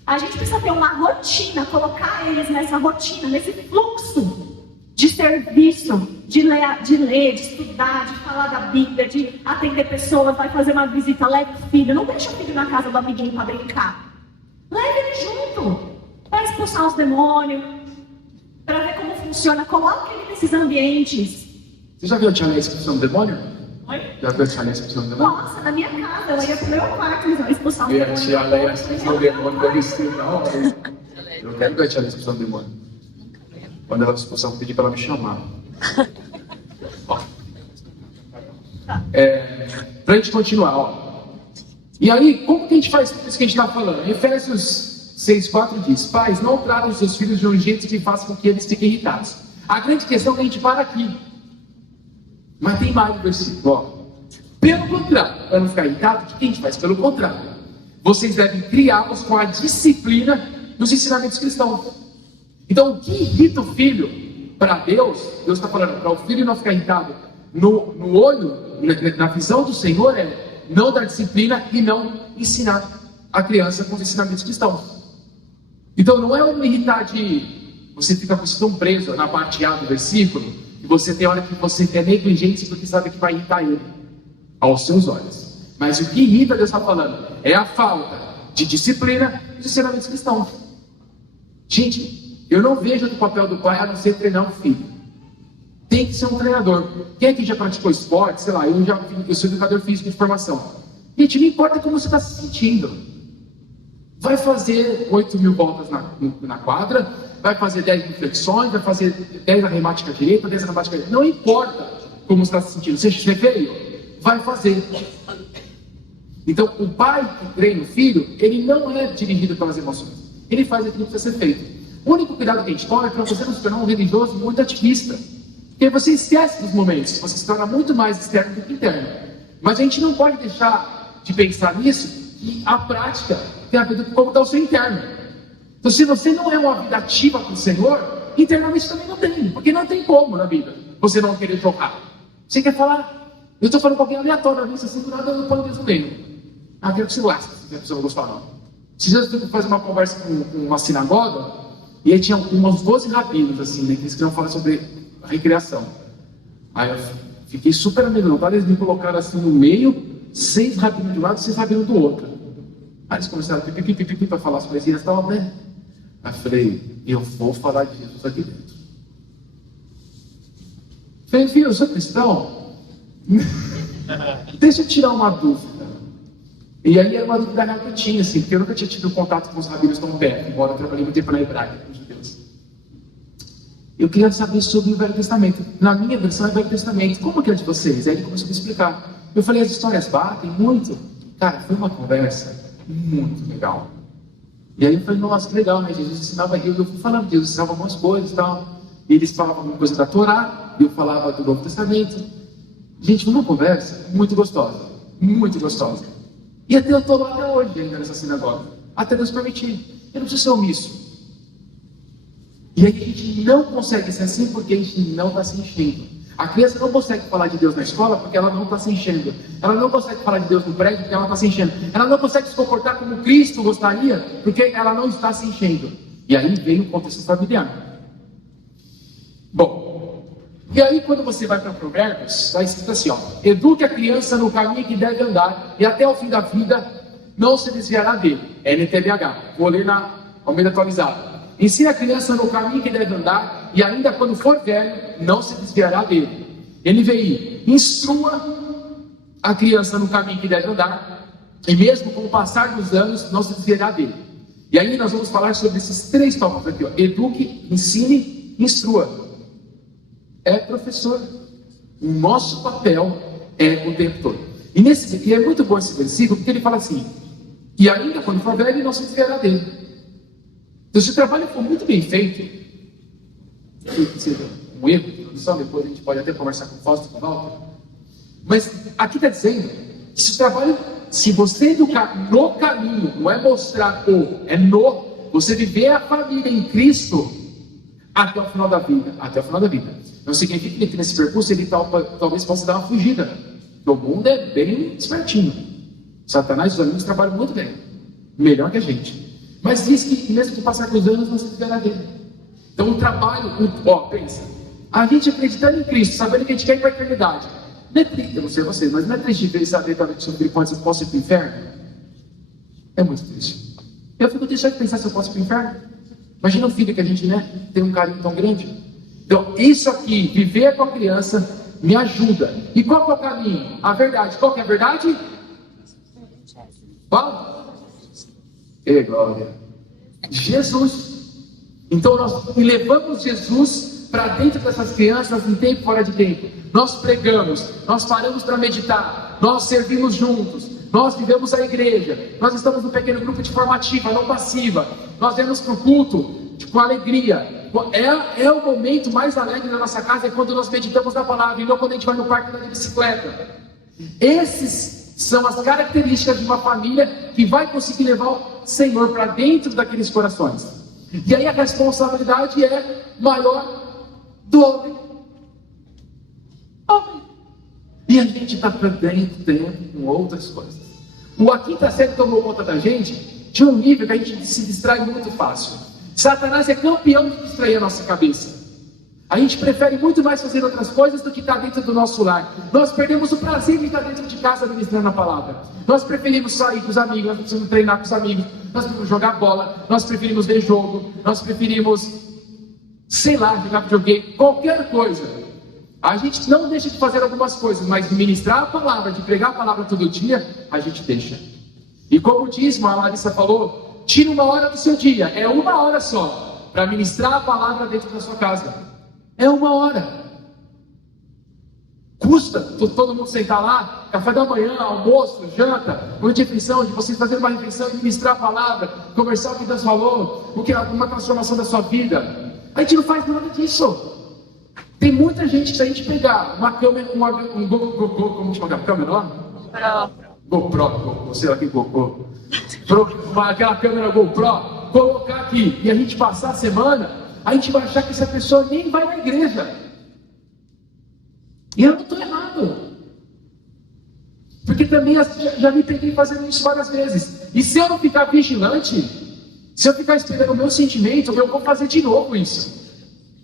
a gente precisa ter uma rotina, colocar eles nessa rotina, nesse fluxo de serviço, de ler, de estudar, de falar da Bíblia, de atender pessoas, vai fazer uma visita, leve o filho, não deixa o filho na casa do amiguinho para brincar. Leve ele junto, para expulsar os demônios, para ver como funciona, coloque ele nesses ambientes. Você já viu a tia Leia expulsando o demônio? Oi? Já viu a tia Leia expulsando o demônio? Nossa, na minha casa, ela ia pro meu quarto expulsar o E a demônio. tia Leia expulsando o demônio deve ser da hora, hein? Eu quero ver a tia Leia expulsando o demônio. Quando ela expulsar, eu vou pedir para ela me chamar. Ó. Pra gente continuar, ó. E aí, como que a gente faz isso que a gente está falando? Em Efésios 6,4 diz: pais, não tratem os seus filhos de um jeito que faça com que eles fiquem irritados. A grande questão é que a gente para aqui. Mas tem mais no versículo, ó. Pelo contrário, para não ficar irritado, o que a gente faz? Pelo contrário, vocês devem criá-los com a disciplina dos ensinamentos cristãos. Então, o que irrita o filho para Deus está falando, para o filho não ficar irritado no olho, na visão do Senhor, é não dar disciplina e não ensinar a criança com os ensinamentos cristãos. Então, não é um irritar de você fica tão preso na parte A do versículo, e você tem hora que você é negligente porque sabe que vai irritar ele, aos seus olhos. Mas o que irrita, Deus está falando, é a falta de disciplina e dos ensinamentos cristãos. Gente, eu não vejo o papel do pai a não ser treinar um filho. Tem que ser um treinador. Quem aqui já praticou esporte? Sei lá, eu sou educador físico de formação. Gente, não importa como você está se sentindo. Vai fazer 8.000 voltas na quadra, vai fazer 10 reflexões, vai fazer 10 arremates com a direita, 10 arremates com a direita. Não importa como você está se sentindo. Você veio? Vai fazer. Então, o pai que treina o filho, ele não é dirigido pelas emoções. Ele faz aquilo que precisa ser feito. O único cuidado que a gente toma é para você não se tornar um religioso muito ativista. Porque você esquece dos momentos, você se torna muito mais externo do que interno. Mas a gente não pode deixar de pensar nisso, e a prática tem a ver com como está o seu interno. Então, se você não é uma vida ativa com o Senhor, internamente também não tem. Porque não tem como na vida você não querer tocar. Você quer falar, eu estou falando com alguém aleatório, ali, assim, do nada eu ponho o dedo nele. Quero que você lasque, se a pessoa não gostar, não. Se você fazer uma conversa com uma sinagoga, e aí tinha uns 12 rabinos, assim, né, que eles queriam falar sobre a recreação. Aí eu fiquei super amedrontado, eles me colocaram assim no meio, 6 rabinos de um lado e 6 rabinos do outro. Aí eles começaram a pipi para falar as coisinhas e tal, né? Aí eu falei, eu vou falar de Jesus aqui dentro. Falei, filho, eu sou cristão? Deixa eu tirar uma dúvida. E aí era uma dúvida rapidinha, assim, porque eu nunca tinha tido contato com os rabinos tão perto, embora eu trabalhei muito tempo na hebraica com os judeus. Eu queria saber sobre o Velho Testamento. Na minha versão é o Velho Testamento. Como que é de vocês? Aí ele começou a me explicar. Eu falei, as histórias batem muito. Cara, foi uma conversa muito legal. E aí eu falei, nossa, que legal, né? Jesus ensinava, eu fui falando, Jesus ensinava algumas coisas e tal. E eles falavam alguma coisa da Torá, e eu falava do Novo Testamento. Gente, foi uma conversa muito gostosa. Muito gostosa. E até eu estou lá até hoje ainda nessa sinagoga. Até Deus permitir. Eu não preciso ser omisso. E aí a gente não consegue ser assim porque a gente não está se enchendo. A criança não consegue falar de Deus na escola porque ela não está se enchendo. Ela não consegue falar de Deus no prédio porque ela está se enchendo. Ela não consegue se comportar como Cristo gostaria porque ela não está se enchendo. E aí vem o contexto familiar. Bom, e aí quando você vai para Provérbios, está escrito assim, ó: eduque a criança no caminho que deve andar e até o fim da vida não se desviará dele. NTBH, vou ler na Almeida atualizada. Ensine a criança no caminho que deve andar, e ainda quando for velho, não se desviará dele. NVI, instrua a criança no caminho que deve andar, e mesmo com o passar dos anos, não se desviará dele. E aí nós vamos falar sobre esses 3 tópicos aqui, ó: eduque, ensine, instrua. É professor. O nosso papel é o tempo todo. E é muito bom esse versículo, porque ele fala assim: e ainda quando for velho, não se desviará dele. Então, se o trabalho for muito bem feito, que seja um erro de produção, depois a gente pode até conversar com o Fausto e com o Walter. Mas aqui está dizendo que se o trabalho, se você educar no caminho, não é mostrar você viver a família em Cristo até o final da vida. Até o final da vida. Não significa que nesse percurso ele talvez possa dar uma fugida. Porque o mundo é bem espertinho. Satanás e os amigos trabalham muito bem. Melhor que a gente. Mas diz que mesmo que passar com os anos, não se desviará dele. Então o trabalho, pensa. A gente acreditando em Cristo, sabendo que a gente quer ir para a eternidade. Não é triste, eu não sei vocês, mas não é triste ver saber talvez que seu filho possa ir para o inferno? É muito triste. Eu fico triste de pensar se eu posso ir para o inferno. Imagina um filho que a gente, tem um carinho tão grande. Então, isso aqui, viver com a criança, me ajuda. E qual que é o caminho? A verdade. Qual que é a verdade? Qual? Glória. Jesus. Então, nós levamos Jesus para dentro dessas crianças em tempo e fora de tempo. Nós pregamos, nós paramos para meditar, nós servimos juntos, nós vivemos a igreja, nós estamos no pequeno grupo de formativa, não passiva, nós vamos para o culto com alegria. É o momento mais alegre da nossa casa, é quando nós meditamos na palavra, e não quando a gente vai no parque da bicicleta. Esses são as características de uma família que vai conseguir levar o Senhor para dentro daqueles corações. E aí a responsabilidade é maior do homem. E a gente está perdendo tempo com outras coisas. A quinta série tomou conta da gente de um nível que a gente se distrai muito fácil. Satanás é campeão de distrair a nossa cabeça. A gente prefere muito mais fazer outras coisas do que estar dentro do nosso lar. Nós perdemos o prazer de estar dentro de casa ministrando a palavra. Nós preferimos sair com os amigos, nós preferimos treinar com os amigos, nós preferimos jogar bola, nós preferimos ver jogo, nós preferimos, jogar videogame, qualquer coisa. A gente não deixa de fazer algumas coisas, mas de ministrar a palavra, de pregar a palavra todo dia, a gente deixa. E como diz, a Larissa falou, tira uma hora do seu dia, é uma hora só, para ministrar a palavra dentro da sua casa. É uma hora. Custa todo mundo sentar lá, café da manhã, almoço, janta, uma refeição, de vocês fazerem uma refeição e ministrar a palavra, conversar o que Deus falou, uma transformação da sua vida. A gente não faz nada disso. Tem muita gente que, se a gente pegar uma câmera, como chama a câmera? GoPro, sei lá que GoPro. Aquela câmera GoPro, colocar aqui e a gente passar a semana, a gente vai achar que essa pessoa nem vai na igreja. E eu não estou errado. Porque também já me peguei fazendo isso várias vezes. E se eu não ficar vigilante, se eu ficar esperando o meu sentimento, eu vou fazer de novo isso.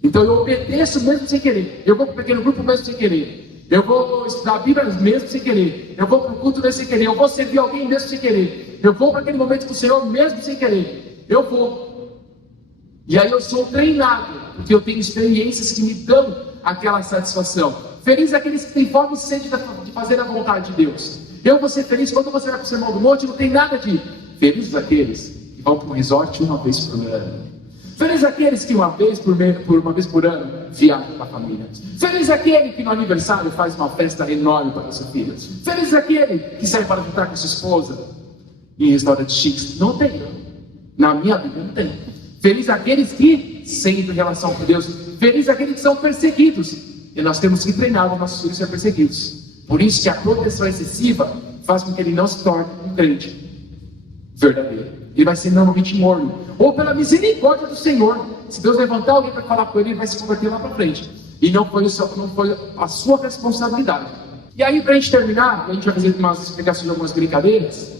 Então eu obedeço mesmo sem querer. Eu vou para o pequeno grupo mesmo sem querer. Eu vou estudar a Bíblia mesmo sem querer. Eu vou para o culto mesmo sem querer. Eu vou servir alguém mesmo sem querer. Eu vou para aquele momento com o Senhor mesmo sem querer. Eu vou. E aí eu sou treinado, porque eu tenho experiências que me dão aquela satisfação. Feliz aqueles que têm fome e sede de fazer a vontade de Deus. Eu vou ser feliz quando você vai para o Sermão do Monte, não tem nada de felizes aqueles que vão para um resort uma vez por ano. Feliz aqueles que uma vez por ano viajam com a família. Feliz aquele que no aniversário faz uma festa enorme para seus filhos. Feliz aquele que sai para jantar com sua esposa em restaurante chique. Não tem. Na minha Bíblia não tem. Feliz aqueles que sentem relação com Deus. Feliz aqueles que são perseguidos. E nós temos que treinar os nossos filhos a ser perseguidos. Por isso que a proteção excessiva faz com que ele não se torne um crente verdadeiro. Ele vai ser normalmente morno. Ou pela misericórdia do Senhor. Se Deus levantar alguém para falar com ele, ele vai se converter lá para frente. E não foi a sua responsabilidade. E aí, para a gente terminar, a gente vai fazer umas explicações de algumas brincadeiras.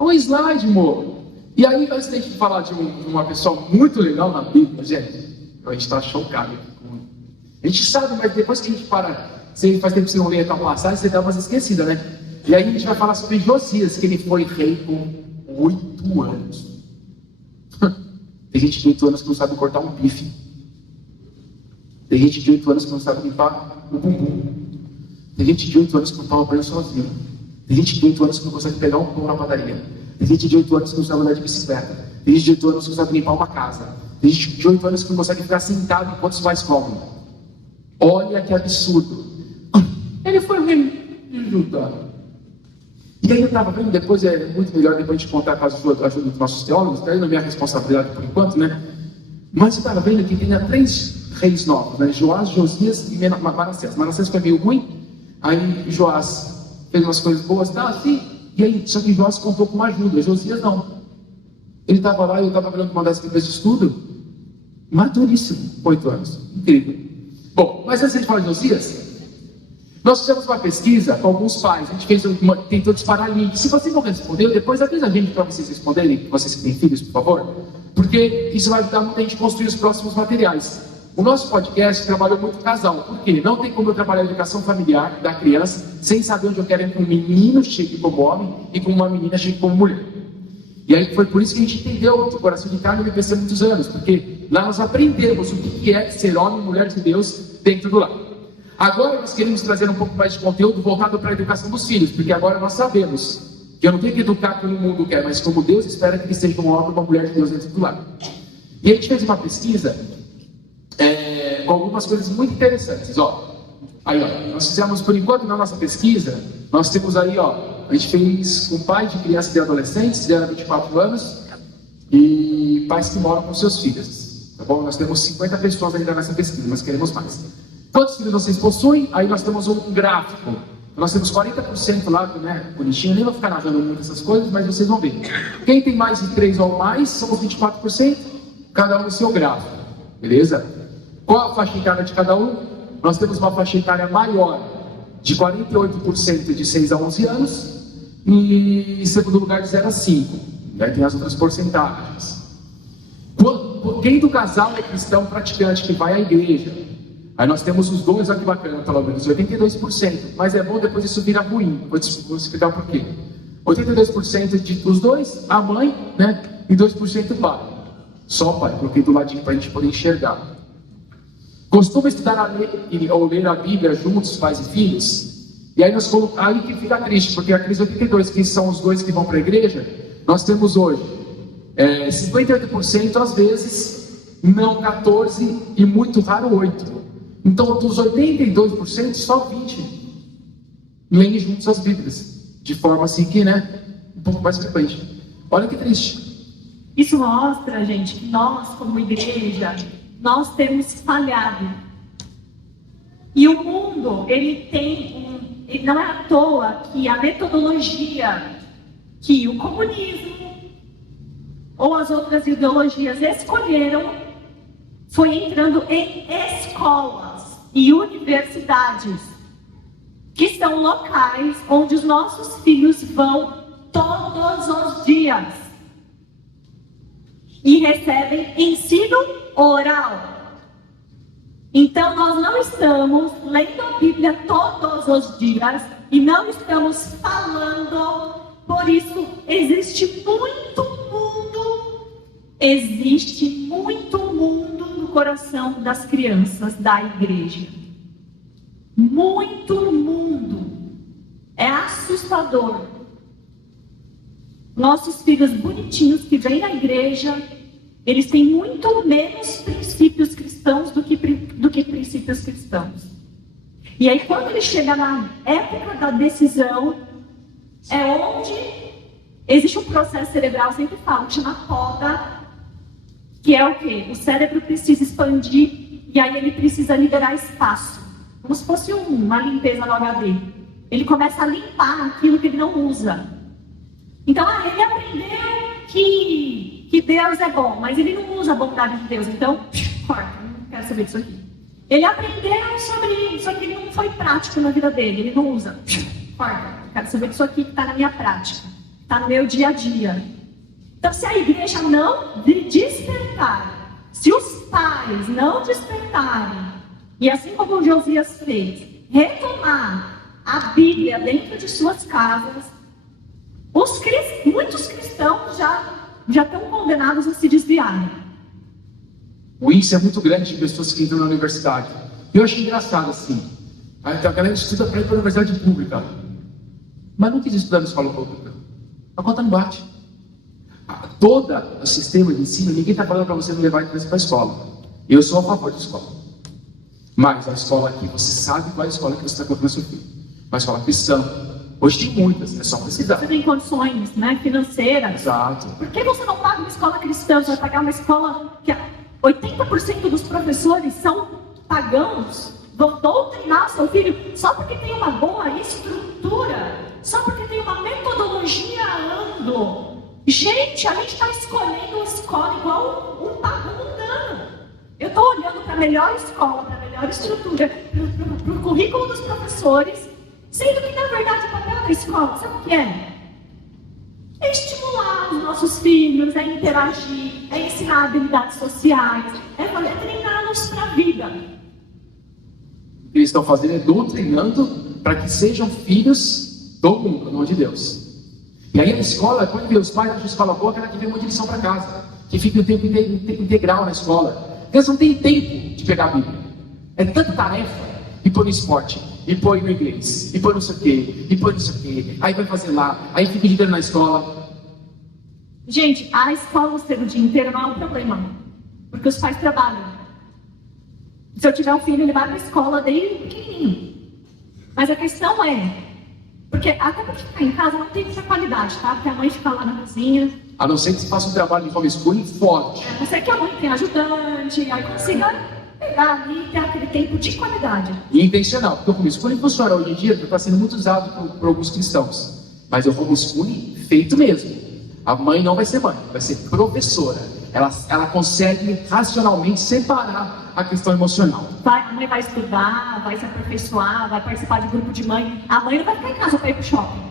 Um slide, amor. E aí, antes de falar de uma pessoa muito legal na Bíblia, gente, a gente está chocado. A gente sabe, mas depois que a gente para, se faz tempo que você não lê a tua passagem, você dá umas esquecidas, né? E aí a gente vai falar sobre Josias, que ele foi rei com 8 anos. Tem gente de 8 anos que não sabe cortar um bife. Tem gente de 8 anos que não sabe limpar o bumbum. Tem gente de 8 anos que não toma banho sozinho. Tem gente de 8 anos que não consegue pegar um pão na padaria. Tem gente de 8 anos que não sabe andar de bicicleta. Tem gente de 8 anos que não sabe limpar uma casa. Tem gente de 8 anos que não consegue ficar sentado enquanto os pais comem. Olha que absurdo. Ele foi rei. ajuda. E aí eu estava vendo, depois é muito melhor depois a gente contar com a ajuda dos nossos teólogos, daí não é minha responsabilidade por enquanto, né? Mas eu estava vendo que tinha 3 reis novos, né? Joás, Josias e Manassés. Manassés foi meio ruim, aí Joás fez umas coisas boas, tá assim, e aí, só que Joás contou com uma ajuda, Josias não. Ele estava lá, eu estava vendo uma das Bíblias de estudo, maturíssimo, 8 anos, incrível. Bom, mas antes de falar de Josias, nós fizemos uma pesquisa com alguns pais, a gente tentou disparar link. Se você não respondeu, depois avisa a gente para vocês responderem, vocês que têm filhos, por favor, porque isso vai ajudar muito a gente a construir os próximos materiais. O nosso podcast trabalhou muito casal, por quê? Não tem como eu trabalhar a educação familiar da criança sem saber onde eu quero ir com um menino chegue como homem e com uma menina chegue como mulher. E aí foi por isso que a gente entendeu o coração de carne no IPC há muitos anos, porque lá nós aprendemos o que é ser homem e mulher de Deus dentro do lar. Agora nós queremos trazer um pouco mais de conteúdo voltado para a educação dos filhos, porque agora nós sabemos que eu não tenho que educar como o mundo quer, mas como Deus espera que ele seja um homem e uma mulher de Deus dentro do lar. E a gente fez uma pesquisa com algumas coisas muito interessantes. Aí, nós fizemos, por enquanto, na nossa pesquisa, nós temos aí, a gente fez com pais de crianças e adolescentes, de 24 anos, e pais que moram com seus filhos. Tá bom? Nós temos 50 pessoas ainda nessa pesquisa, mas queremos mais. Quantos filhos vocês possuem? Aí nós temos um gráfico. Nós temos 40% lá, né, bonitinho. Eu nem vou ficar narrando muito essas coisas, mas vocês vão ver. Quem tem mais de 3 ou mais, somos 24%, cada um no seu gráfico. Beleza? Qual a faixa etária de cada um? Nós temos uma faixa etária maior, de 48% de 6 a 11 anos, e em segundo lugar de 0 a 5. Daí tem as outras porcentagens. Quem do casal é cristão praticante, que vai à igreja? Aí nós temos os dois, olha que bacana, pelo menos 82%, mas é bom depois isso vira ruim, vou explicar o porquê. 82% dos dois, a mãe, né, e 2% o pai. Só o pai, coloquei do ladinho para a gente poder enxergar. Costuma estudar ou ler a Bíblia juntos, pais e filhos? E aí aí que fica triste, porque aqueles 82 que são os dois que vão para a igreja, nós temos hoje 58% às vezes, não 14% e muito raro 8%. Então, dos 82%, só 20% leem juntos as Bíblias, de forma assim que, né, um pouco mais frequente. Olha que triste. Isso mostra, gente, que nós, como igreja, nós temos falhado. E o mundo, ele não é à toa que a metodologia que o comunismo ou as outras ideologias escolheram foi entrando em escolas e universidades, que são locais onde os nossos filhos vão todos os dias e recebem ensino oral. Então nós não estamos lendo a Bíblia todos os dias e não estamos falando. Por isso existe muito mundo no coração das crianças da igreja. Muito mundo. É assustador. Nossos filhos bonitinhos que vêm na igreja, eles têm muito menos princípios cristãos do que princípios cristãos. E aí, quando ele chega na época da decisão, é onde existe um processo cerebral, eu sempre falo, que chama poda, que é o quê? O cérebro precisa expandir e aí ele precisa liberar espaço, como se fosse uma limpeza no HD. Ele começa a limpar aquilo que ele não usa. Então, ele aprendeu que Deus é bom, mas ele não usa a bondade de Deus, então, corta, não quero saber disso aqui. Ele aprendeu sobre isso, só que ele não foi prático na vida dele, ele não usa. Corta, quero saber disso aqui que está na minha prática, está no meu dia a dia. Então, se a igreja não despertar, se os pais não despertarem, e assim como o Josias fez, retomar a Bíblia dentro de suas casas, muitos cristãos já estão condenados a se desviarem. O índice é muito grande de pessoas que entram na universidade. Eu achei engraçado assim. A galera estuda para ir para a universidade pública, mas não quis estudar na escola pública. A conta não bate. Todo o sistema de ensino, ninguém está falando para você não levar a criança para a escola. Eu sou a favor da escola. Mas a escola aqui, você sabe qual é a escola que você está colocando seu filho. uma escola cristã. Hoje tem muitas, é só pesquisar. Você tem condições, né, financeiras. Exato. Por que você não paga uma escola cristã? Você vai pagar uma escola que 80% dos professores são pagãos? Vão doutrinar seu filho só porque tem uma boa estrutura, só porque tem uma metodologia ando. Gente, a gente está escolhendo uma escola igual um pagão mundano. Eu estou olhando para a melhor escola, para a melhor estrutura, para o currículo dos professores, sendo que, na verdade, o papel da escola, sabe o que é? É estimular os nossos filhos, é interagir, é ensinar habilidades sociais, é treiná-los para a vida. O que eles estão fazendo é doutrinando para que sejam filhos do mundo, não de Deus. E aí a escola, quando vê os pais acham a escola boa, aquela que vem muita lição para casa, que fica o tempo integral na escola. Eles não têm tempo de pegar a Bíblia. É tanta tarefa. E põe no esporte, e põe no inglês, e põe não sei o quê, e põe não sei o quê. Aí vai fazer lá, aí fica o dia inteiro na escola. Gente, a escola ser o dia inteiro não é um problema, porque os pais trabalham. Se eu tiver um filho, ele vai para a escola desde pequenininho. Mas a questão é, porque até para ficar em casa não tem muita qualidade, tá? Porque a mãe fica lá na cozinha. A não ser que você faça um trabalho de homeschooling forte. A não ser que a mãe tenha ajudante, aí consiga pegar ali e ter aquele tempo de qualidade. E intencional, porque o homeschooling funciona hoje em dia, está sendo muito usado por alguns cristãos. Mas é o homeschooling feito mesmo. A mãe não vai ser mãe, vai ser professora. Ela consegue racionalmente separar a questão emocional. A mãe vai estudar, vai se aperfeiçoar, vai participar de grupo de mãe. A mãe não vai ficar em casa para ir para o shopping.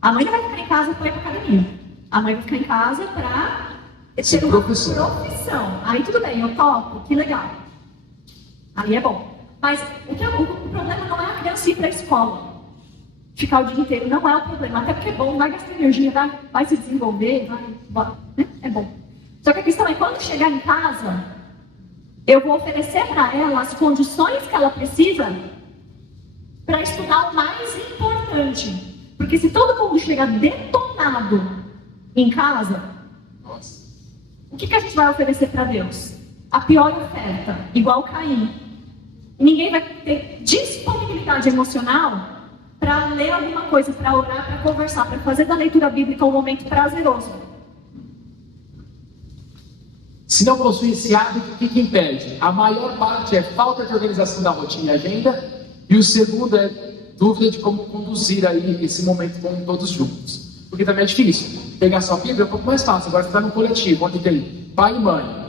A mãe não vai ficar em casa para ir para a academia. A mãe vai ficar em casa para ser professora. Profissão. Aí tudo bem, eu topo, que legal. Aí é bom. Mas o problema não é a criança ir para a escola. Ficar o dia inteiro não é o problema. Até porque é bom, vai gastar energia, vai se desenvolver, né? É bom. Só que a questão é, quando chegar em casa, eu vou oferecer para ela as condições que ela precisa para estudar o mais importante. Porque se todo mundo chegar detonado em casa, o que a gente vai oferecer para Deus? A pior oferta, igual Caim. Ninguém vai ter disponibilidade emocional para ler alguma coisa, para orar, para conversar, para fazer da leitura bíblica um momento prazeroso. Se não possui esse hábito, o que impede? A maior parte é falta de organização da rotina e agenda, e o segundo é dúvida de como conduzir aí esse momento com todos juntos. Porque também é difícil. Pegar sua Bíblia é um pouco mais fácil. Agora você está num coletivo, onde tem pai e mãe.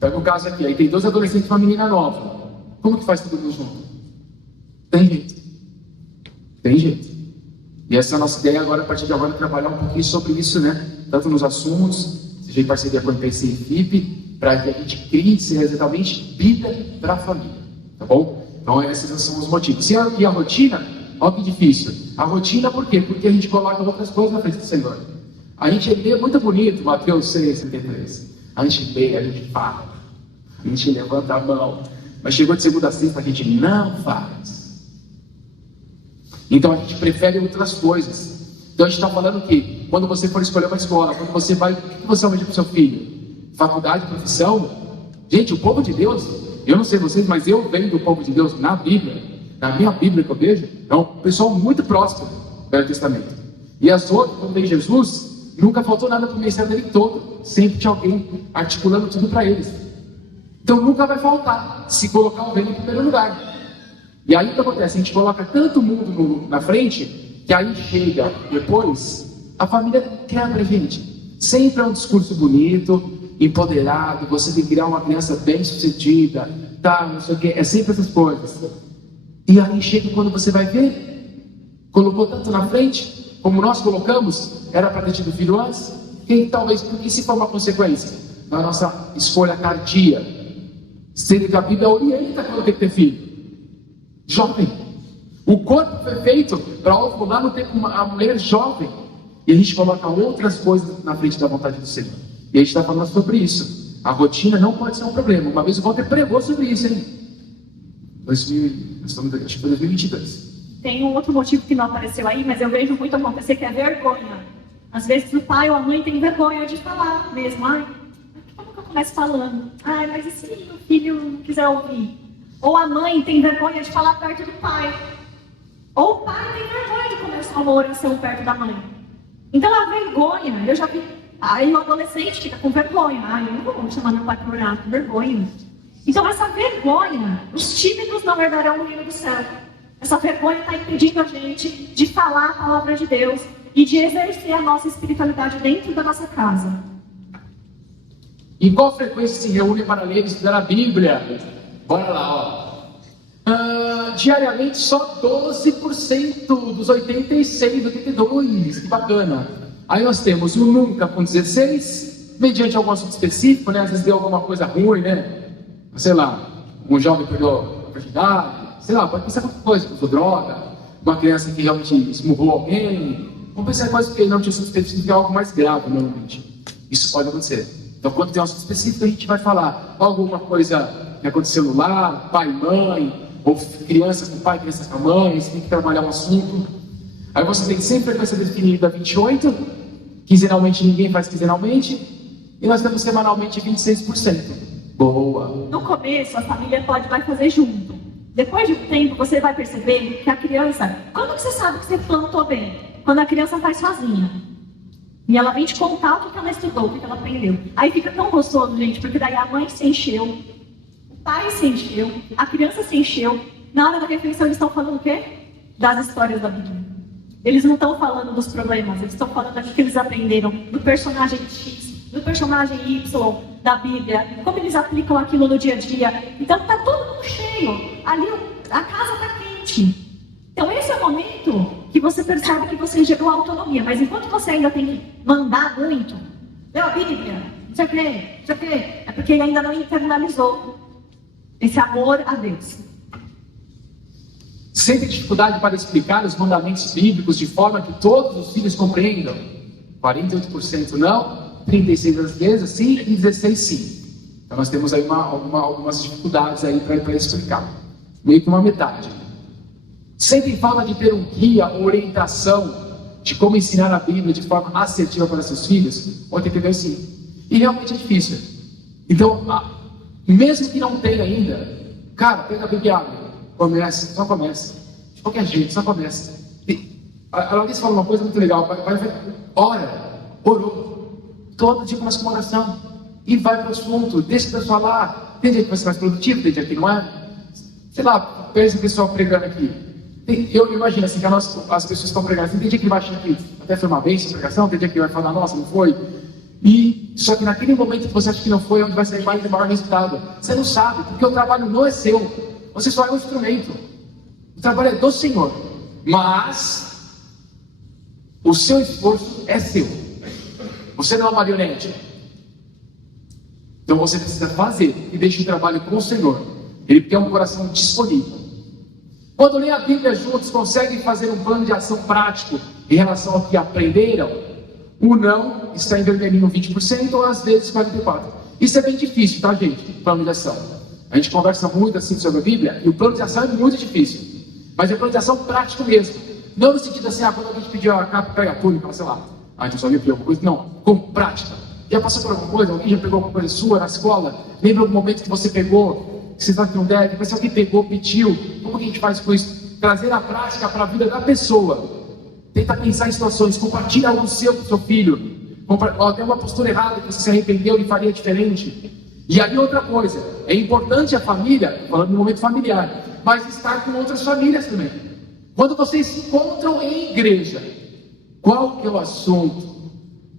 Pega o caso aqui, aí tem 2 adolescentes e uma menina nova. Como que faz tudo mundo junto? Tem jeito. Tem jeito. E essa é a nossa ideia agora, a partir de agora, trabalhar um pouquinho sobre isso, né? Tanto nos assuntos, seja em parceria com a MPC e FIP, para que a gente crie exatamente vida para a família. Tá bom? Então esses são os motivos. E a rotina, olha que difícil. A rotina por quê? Porque a gente coloca outras coisas na frente do Senhor. A gente lê muito bonito, Mateus 6, 33. A gente lê, a gente fala. A gente levanta a mão. Mas chegou de segunda a sexta, a gente não faz. Então a gente prefere outras coisas. Então a gente está falando que quando você for escolher uma escola, quando você vai, o que você almeja para o seu filho? Faculdade, profissão? Gente, o povo de Deus, eu não sei vocês, mas eu venho do povo de Deus na Bíblia, na minha Bíblia que eu vejo, é um pessoal muito próximo do Velho Testamento. E as outras, quando vem Jesus, nunca faltou nada para o ministério dele todo. Sempre tinha alguém articulando tudo para eles. Então nunca vai faltar se colocar o reino em primeiro lugar. E aí o que acontece? A gente coloca tanto mundo na frente, que aí chega depois, a família quebra a gente. Sempre é um discurso bonito, empoderado, você tem que criar uma criança bem sucedida, tá, não sei o que, é sempre essas coisas. E aí chega quando você vai ver, colocou tanto na frente, como nós colocamos, era para ter tido filho antes, e talvez porque se for uma consequência da nossa escolha tardia, sendo que a Bíblia orienta quando tem que ter filho. Jovem. O corpo foi feito para ovular no tempo a mulher jovem. E a gente coloca outras coisas na frente da vontade do Senhor. E a gente está falando sobre isso. A rotina não pode ser um problema. Uma vez o Walter pregou sobre isso, hein? Acho que foi 2022. Tem um outro motivo que não apareceu aí, mas eu vejo muito acontecer, que é vergonha. Às vezes o pai ou a mãe tem vergonha de falar mesmo. Ai, como que eu começo falando? Ai, mas e se o filho não quiser ouvir? Ou a mãe tem vergonha de falar perto do pai. Ou o pai tem vergonha de começar uma oração perto da mãe. Então a vergonha, eu já vi, aí o adolescente fica com vergonha. Eu não vou chamar meu pai para orar, com vergonha. Então essa vergonha, os tímidos não herdarão o reino do céu. Essa vergonha está impedindo a gente de falar a palavra de Deus e de exercer a nossa espiritualidade dentro da nossa casa. Em qual frequência se reúne para ler e estudar a Bíblia? Bora lá, ó. Diariamente só 12% dos 86, 82, que bacana. Aí nós temos o nunca com 16, mediante algum assunto específico, né? Às vezes deu alguma coisa ruim, né? Sei lá, um jovem perdeu a virgindade, sei lá, pode pensar em qualquer coisa, usou droga, uma criança que realmente esmurrou alguém. Vamos pensar em coisas que não tinha assunto específico, é algo mais grave normalmente. Isso pode acontecer. Então quando tem um assunto específico a gente vai falar alguma coisa que aconteceu no lar, pai, mãe, ou crianças com pai, crianças com a mãe, você tem que trabalhar um assunto. Aí você tem sempre frequência definida 28, quinzenalmente ninguém faz quinzenalmente, e nós temos semanalmente 26%. Boa! No começo a família vai fazer junto. Depois de um tempo você vai perceber que a criança, quando você sabe que você plantou bem? Quando a criança faz sozinha. E ela vem te contar o que ela estudou, o que ela aprendeu. Aí fica tão gostoso, gente, porque daí a mãe se encheu, o pai se encheu, a criança se encheu. Na hora da refeição eles estão falando o quê? Das histórias da Bíblia. Eles não estão falando dos problemas, eles estão falando daquilo que eles aprenderam, do personagem X, do personagem Y da Bíblia, como eles aplicam aquilo no dia a dia. Então está todo mundo cheio, ali a casa está quente. Então esse é o momento que você percebe que você gerou autonomia, mas enquanto você ainda tem que mandar muito, leu a Bíblia, não sei o quê, é porque ele ainda não internalizou esse amor a Deus. Sente dificuldade para explicar os mandamentos bíblicos de forma que todos os filhos compreendam? 48% não, 36% às vezes sim e 16% sim. Então nós temos aí algumas dificuldades aí para explicar. Meio que uma metade. Sentem falta de ter um guia ou orientação de como ensinar a Bíblia de forma assertiva para seus filhos? 82% sim. E realmente é difícil. Então, mesmo que não tenha ainda, cara, pega a Bíblia, comece, só comece. De qualquer jeito, só comece. A Larissa fala uma coisa muito legal, orou. Todo dia começa com uma oração. E vai para o assunto, deixa Deus falar. Tem dia que vai ser mais produtivo, tem dia que não é. Sei lá, pensa o pessoal pregando aqui. Eu imagino assim, que as pessoas estão pregando assim, tem dia que ele vai achar que até foi uma bênção a pregação, tem dia que ele vai falar, nossa, não foi. Só que naquele momento que você acha que não foi, é onde vai sair mais e maior resultado. Você não sabe, porque o trabalho não é seu. Você só é um instrumento. O trabalho é do Senhor. Mas o seu esforço é seu. Você não é uma marionete. Então você precisa fazer e deixar o trabalho com o Senhor. Ele tem um coração disponível. Quando lêem a Bíblia juntos, conseguem fazer um plano de ação prático em relação ao que aprenderam? O não está em vermelhinho 20% ou às vezes 44%. Isso é bem difícil, tá, gente? Plano de ação. A gente conversa muito assim sobre a Bíblia e o plano de ação é muito difícil. Mas é plano de ação prático mesmo. Não no sentido assim, quando alguém te pediu a capa, pega a túnica, sei lá. Então só alguém alguma coisa. Não, com prática. Já passou por alguma coisa? Alguém já pegou alguma coisa sua na escola? Lembra algum momento que você pegou? Que você sabe que não deve? Mas se alguém pegou, pediu, como que a gente faz com isso? Trazer a prática para a vida da pessoa. Tenta pensar em situações, compartilha algo seu com o seu filho. Tem uma postura errada que você se arrependeu e faria diferente. E aí outra coisa, é importante a família, falando no momento familiar, mas estar com outras famílias também. Quando vocês se encontram em igreja, qual que é o assunto?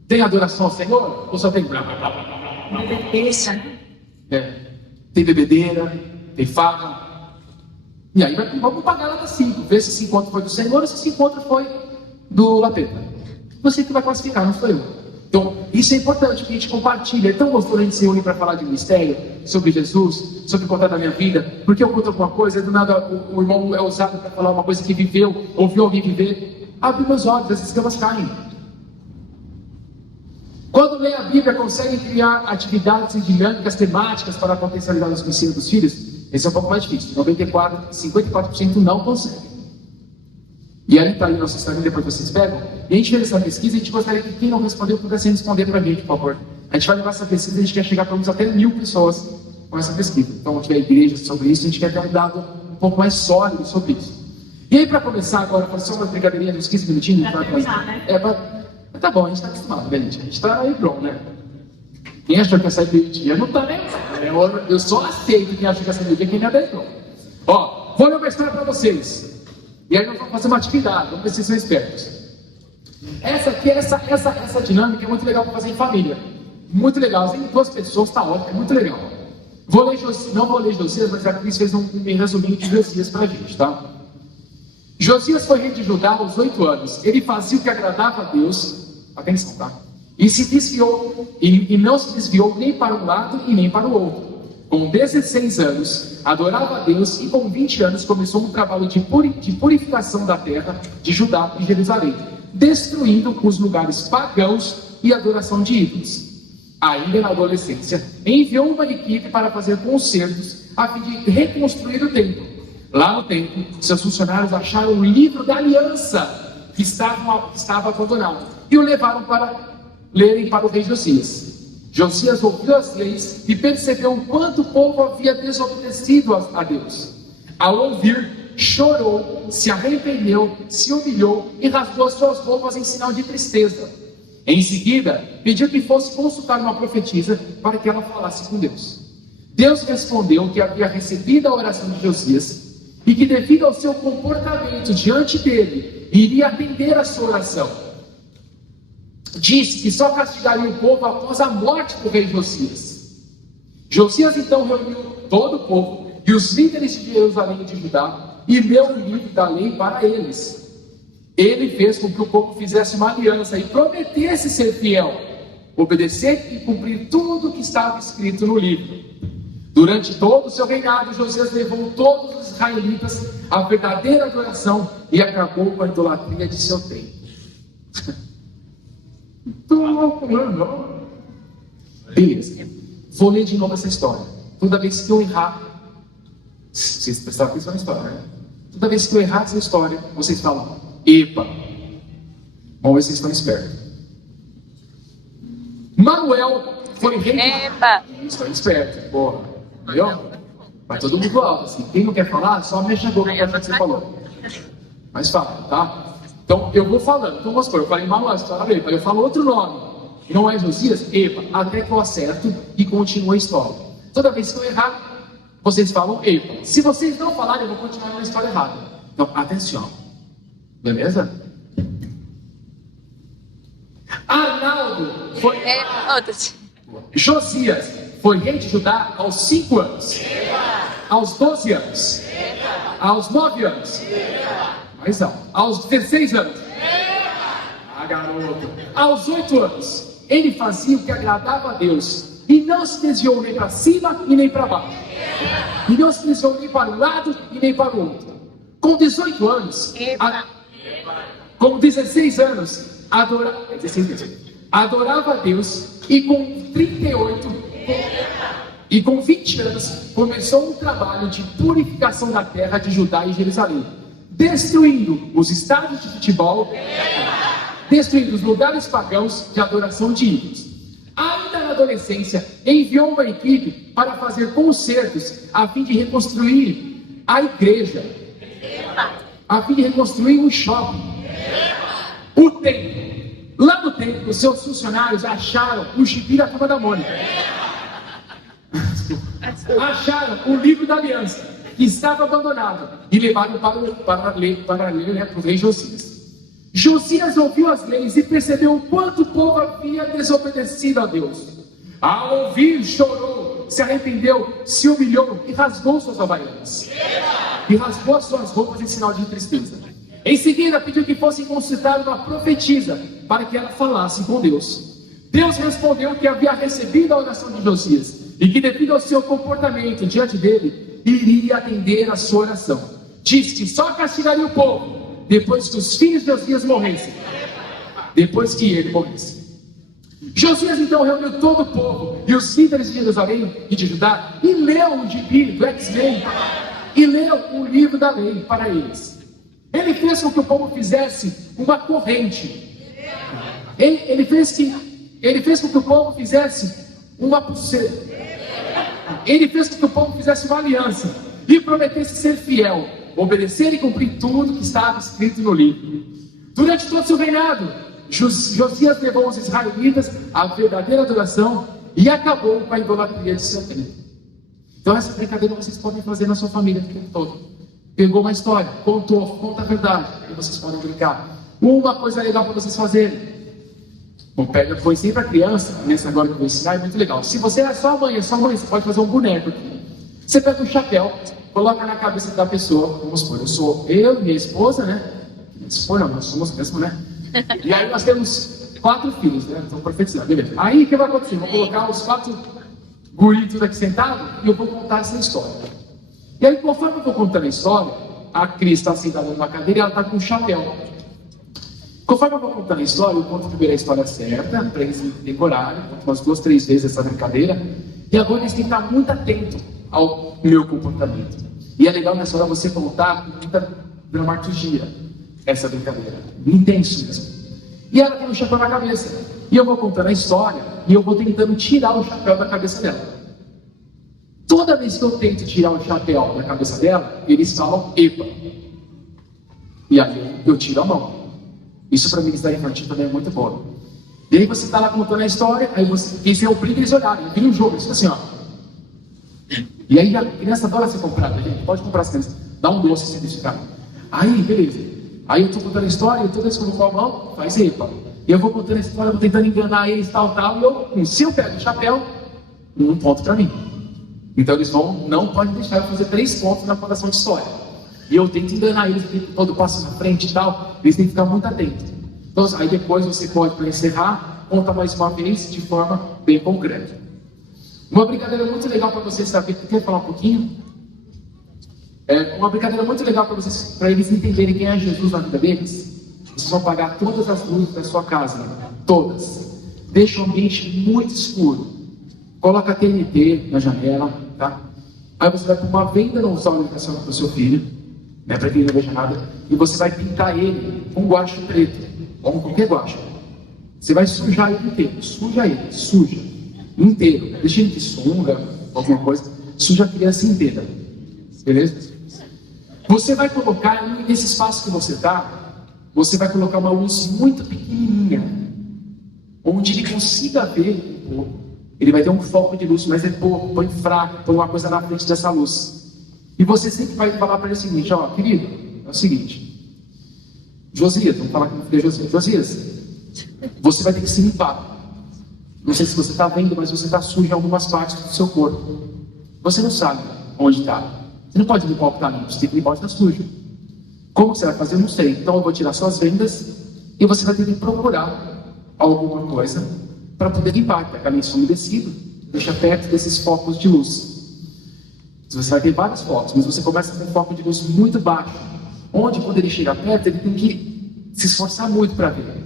Tem adoração ao Senhor? Ou só tem blá blá blá blá blá? Tem bebedeira, tem farra. E aí vamos pagar nota 5, ver se esse encontro foi do Senhor ou se esse encontro foi do lapeta. Você que vai classificar, não sou eu. Então, isso é importante, que a gente compartilha. É tão gostoso a gente se unir para falar de ministério, sobre Jesus, sobre contar da minha vida. Porque eu conto alguma coisa, do nada o irmão é usado para falar uma coisa que viveu, ouviu alguém viver. Abre meus olhos, as escamas caem. Quando leem a Bíblia, conseguem criar atividades e dinâmicas temáticas para potencializar os ensinos dos filhos? Esse é um pouco mais difícil. 54% não conseguem. E aí está aí nosso Instagram, depois vocês pegam. E a gente fez essa pesquisa e a gente gostaria que quem não respondeu pudesse responder para a gente, por favor. A gente vai levar essa pesquisa e a gente quer chegar pelo menos até 1000 pessoas com essa pesquisa. Então, se tiver igreja sobre isso, a gente quer ter um dado um pouco mais sólido sobre isso. E aí, para começar agora, fazer só uma brincadeirinha, uns 15 minutinhos. Pra terminar, né? Tá bom, a gente tá acostumado, né, gente? A gente tá aí pronto, né? Quem achou que ia sair meio-dia não tá nem. Eu só aceito quem achou que ia sair meio-dia, quem não é pronto. Ó, vou ler uma história para vocês. E aí nós vamos fazer uma atividade, vamos ver se vocês são espertos. Essa dinâmica é muito legal para fazer em família. Muito legal, assim, 2 pessoas, tá ótimo, é muito legal. Não vou ler Josias, mas a Cris fez um resuminho de Josias pra gente, tá? Josias foi rei de Judá aos 8 anos. Ele fazia o que agradava a Deus. Atenção, tá? E se desviou, e não se desviou nem para um lado e nem para o outro. Com 16 anos, adorava a Deus, e com 20 anos começou um trabalho de purificação da terra de Judá e Jerusalém, destruindo os lugares pagãos e adoração de ídolos. Ainda na adolescência, enviou uma equipe para fazer concertos a fim de reconstruir o templo. Lá no templo, seus funcionários acharam o livro da aliança que estava abandonado e o levaram para lerem para o rei Josias. Josias ouviu as leis e percebeu o quanto o povo havia desobedecido a Deus. Ao ouvir, chorou, se arrependeu, se humilhou e rasgou as suas roupas em sinal de tristeza. Em seguida, pediu que fosse consultar uma profetisa para que ela falasse com Deus. Deus respondeu que havia recebido a oração de Josias e que, devido ao seu comportamento diante dele, iria atender a sua oração. Disse que só castigaria o povo após a morte do rei Josias. Josias então reuniu todo o povo e os líderes de Jerusalém e de Judá e leu o livro da lei para eles. Ele fez com que o povo fizesse uma aliança e prometesse ser fiel, obedecer e cumprir tudo o que estava escrito no livro. Durante todo o seu reinado, Josias levou todos os israelitas à verdadeira adoração e acabou com a idolatria de seu templo. Não. Beleza. Vou ler de novo essa história. Toda vez que eu errar, vocês prestaram atenção na história, né? Toda vez que eu errar essa história, vocês falam: epa. Vamos ver se vocês estão espertos. Manuel foi rei. Epa. Estão espertos, porra. Entendeu? Vai todo mundo alto, assim. Quem não quer falar, só mexe a boca para o que você falou. Mas fala, tá? Então eu vou falando. Então vamos supor, eu falei Manuel, você fala epa. Eu falo outro nome. Não é Josias? Epa. Até que eu acerto e continua a história. Toda vez que eu errar, vocês falam epa. Se vocês não falarem, eu vou continuar na história errada. Então, atenção. Beleza? Arnaldo foi. Josias foi rei de Judá aos 5 anos. Aos 12 anos. Aos 9 anos. Mas não. Aos 16 anos. Garoto. Aos 8 anos. Ele fazia o que agradava a Deus. E não se desviou nem para cima e nem para baixo. E não se desviou nem para um lado e nem para o outro. Com 18 anos. Com 16 anos. Adorava a Deus. E com 38 e com 20 anos começou um trabalho de purificação da terra de Judá e Jerusalém, destruindo os estádios de futebol, destruindo os lugares pagãos de adoração de ídolos. Ainda na adolescência, enviou uma equipe para fazer concertos a fim de reconstruir a igreja, a fim de reconstruir um shopping, o templo. Lá no templo, os seus funcionários acharam o gibi da Turma da Mônica. Acharam o livro da aliança, que estava abandonado, e levaram para ler para o rei Josias. Josias ouviu as leis e percebeu o quanto o povo havia desobedecido a Deus. Ao ouvir, chorou, se arrependeu, se humilhou e rasgou suas havaianas. E rasgou as suas roupas em sinal de tristeza. Em seguida, pediu que fossem consultar uma profetisa para que ela falasse com Deus. Deus respondeu que havia recebido a oração de Josias e que, devido ao seu comportamento diante dele, iria atender a sua oração. Disse que só castigaria o povo depois que os filhos de Josias morressem, depois que ele morresse. Josias então reuniu todo o povo e os líderes de Jerusalém e de Judá e leu o gibi do X-Men e leu o livro da lei para eles. Ele fez com que o povo fizesse uma corrente. Ele fez com que o povo fizesse uma pulseira. Ele fez com que o povo fizesse uma aliança e prometesse ser fiel, obedecer e cumprir tudo que estava escrito no livro. Durante todo o seu reinado, Josias levou os israelitas à verdadeira adoração e acabou com a idolatria de seu tempo. Então essa brincadeira vocês podem fazer na sua família o tempo todo. Pegou uma história, conta a verdade, e vocês podem brincar. Uma coisa legal para vocês fazerem. Bom, põe sempre a criança, nessa agora que eu vou ensinar, é muito legal. Se você é só a mãe, você pode fazer um boneco aqui. Você pega um chapéu, coloca na cabeça da pessoa, vamos supor, eu e minha esposa, né? Nós somos mesmo, né? E aí nós temos 4 filhos, né? Então profetizando, beleza. Aí o que vai acontecer? Vou colocar os 4 guritos aqui sentados e eu vou contar essa história. E aí, conforme eu vou contando a história, a Cris está sentada numa cadeira e ela está com um chapéu. Conforme eu vou contando a história, eu conto primeiro a história certa, para eles decorarem, conto umas 2, 3 vezes essa brincadeira. E agora eles têm que estar muito atentos ao meu comportamento. E é legal nessa hora você contar com muita dramaturgia essa brincadeira. Intenso mesmo. E ela tem um chapéu na cabeça. E eu vou contando a história e eu vou tentando tirar o chapéu da cabeça dela. Toda vez que eu tento tirar o chapéu da cabeça dela, eles falam epa. E aí eu tiro a mão. Isso para ministério infantil também é muito bom. E aí você está lá contando a história, aí você obriga eles a olharem, vira um jogo, isso assim, ó. E aí a criança adora ser comprada, gente. Pode comprar as crianças. Dá um doce se eles ficarem. Aí, beleza. Aí eu estou contando a história, e toda vez que eu vou com a mão, faz epa. E eu vou contando a história, vou tentando enganar eles, tal, e se eu pego o chapéu, 1 ponto para mim. Então eles não podem deixar eu fazer 3 pontos na contação de história. E eu tento enganar eles, todo passo na frente e tal, eles têm que ficar muito atentos. Então, aí depois você pode, para encerrar, conta mais uma vez de forma bem concreta. Uma brincadeira muito legal para vocês saberem, quer falar um pouquinho? Uma brincadeira muito legal para eles entenderem quem é Jesus na vida deles. Vocês vão apagar todas as luzes da sua casa, né? Todas. Deixa o ambiente muito escuro. Coloca a TNT na janela, tá? Aí você vai pôr uma venda nos olhos do seu filho, né, para que ele não veja nada, e você vai pintar ele com guache preto, ou com qualquer guache. Você vai sujar ele inteiro, suja inteiro. Deixa ele de sunga, alguma coisa, suja a criança inteira, beleza? Você vai colocar, nesse espaço que você está, você vai colocar uma luz muito pequenininha, onde ele consiga ver um pouco. Ele vai ter um foco de luz, mas é pouco, põe fraco, põe uma coisa na frente dessa luz. E você sempre vai falar para ele o seguinte, ó, querido, é o seguinte, Josias, vamos falar com o filho Josias, você vai ter que se limpar. Não sei se você está vendo, mas você está sujo em algumas partes do seu corpo. Você não sabe onde está. Você não pode limpar o que está limpo, você tem que limpar o que está sujo. Como você vai fazer, eu não sei. Então eu vou tirar suas vendas e você vai ter que procurar alguma coisa para poder limpar, que é lenço umedecido, deixa perto desses focos de luz. Você vai ter vários focos, mas você começa com um foco de luz muito baixo, onde quando ele chega perto, ele tem que se esforçar muito para ver.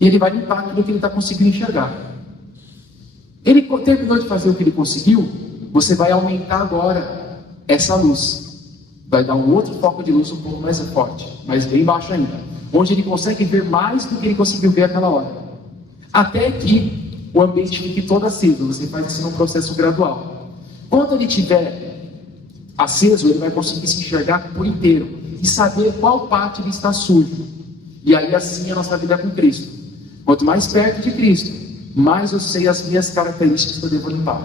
E ele vai limpar aquilo que ele está conseguindo enxergar. Ele terminou de fazer o que ele conseguiu, você vai aumentar agora essa luz. Vai dar um outro foco de luz um pouco mais forte, mas bem baixo ainda, onde ele consegue ver mais do que ele conseguiu ver naquela hora. Até que o ambiente fique todo aceso. Você faz isso num processo gradual. Quando ele estiver aceso, ele vai conseguir se enxergar por inteiro e saber qual parte ele está sujo. E aí assim é a nossa vida com Cristo. Quanto mais perto de Cristo, mais eu sei as minhas características que eu devo limpar.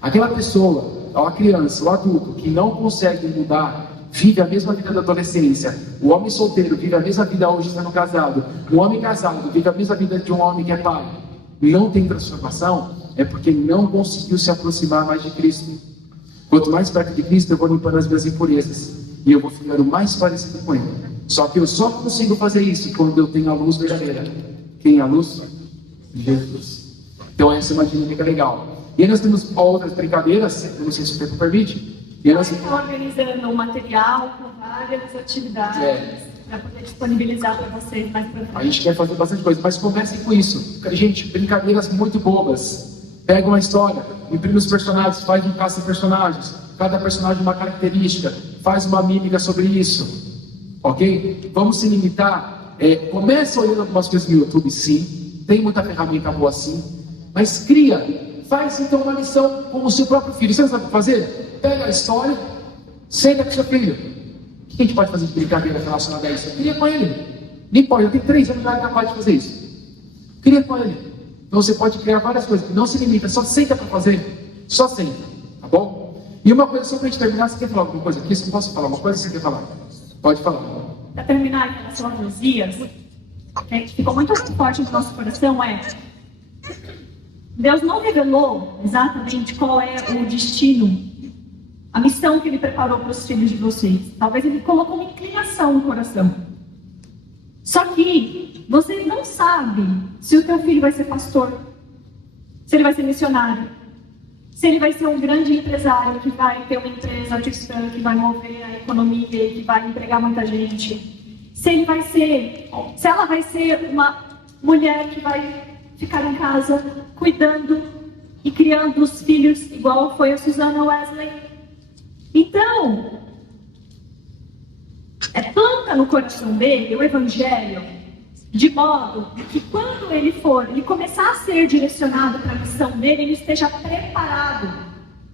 Aquela pessoa, ou a criança, ou adulto, que não consegue mudar, vive a mesma vida da adolescência. O homem solteiro vive a mesma vida hoje estando casado. O homem casado vive a mesma vida de um homem que é pai. Não tem transformação, é porque não conseguiu se aproximar mais de Cristo. Quanto mais perto de Cristo, eu vou limpando as minhas impurezas. E eu vou ficando mais parecido com Ele. Só que eu só consigo fazer isso quando eu tenho a luz verdadeira. Quem é a luz? Jesus. Então essa é uma dinâmica legal. E aí nós temos outras brincadeiras, eu não sei se o tempo permite. E nós estamos organizando um material com várias atividades para poder disponibilizar para vocês mais para frente. A gente quer fazer bastante coisa, mas comecem com isso. Gente, brincadeiras muito bobas. Pega uma história, imprime os personagens, faz um caça-personagens. Cada personagem uma característica, faz uma mímica sobre isso. Ok? Vamos se limitar. Começa olhando algumas coisas no YouTube, sim. Tem muita ferramenta boa, sim. Mas cria. Faz então uma lição com o seu próprio filho. Você não sabe o que fazer? Pega a história, senta com seu filho. O que a gente pode fazer de brincadeira relacionada a isso? Eu queria com ele. Nem pode, eu tenho 3 anos já capaz de fazer isso. Eu queria com ele. Então você pode criar várias coisas, não se limita, só senta para fazer. Só senta, tá bom? E uma coisa só para a gente terminar, você quer falar alguma coisa aqui? Se não posso falar uma coisa, você quer falar? Pode falar. Para terminar em relação a Josias, que ficou muito forte no nosso coração Deus não revelou exatamente qual é o destino, a missão que Ele preparou para os filhos de vocês. Talvez Ele colocou uma inclinação no coração. Só que você não sabe se o teu filho vai ser pastor, se ele vai ser missionário, se ele vai ser um grande empresário que vai ter uma empresa cristã, que vai mover a economia, que vai empregar muita gente. Se ela vai ser uma mulher que vai ficar em casa cuidando e criando os filhos, igual foi a Susana Wesley. Então, planta no coração dele o evangelho, de modo que quando ele começar a ser direcionado para a missão dele, ele esteja preparado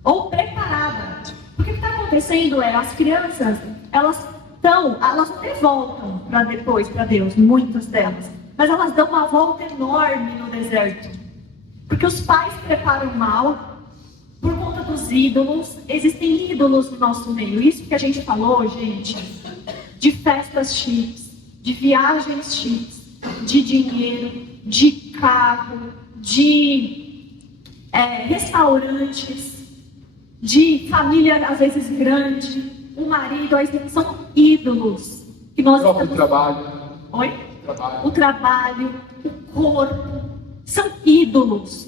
ou preparada. Porque o que está acontecendo as crianças, elas até voltam para Deus, muitas delas, mas elas dão uma volta enorme no deserto, porque os pais preparam mal por conta dos ídolos. Existem ídolos no nosso meio. Isso que a gente falou, gente, de festas chiques, de viagens chiques, de dinheiro, de carro, de restaurantes, de família às vezes grande, o marido, são ídolos que nós estamos... trabalho. Oi? O trabalho, o corpo, são ídolos.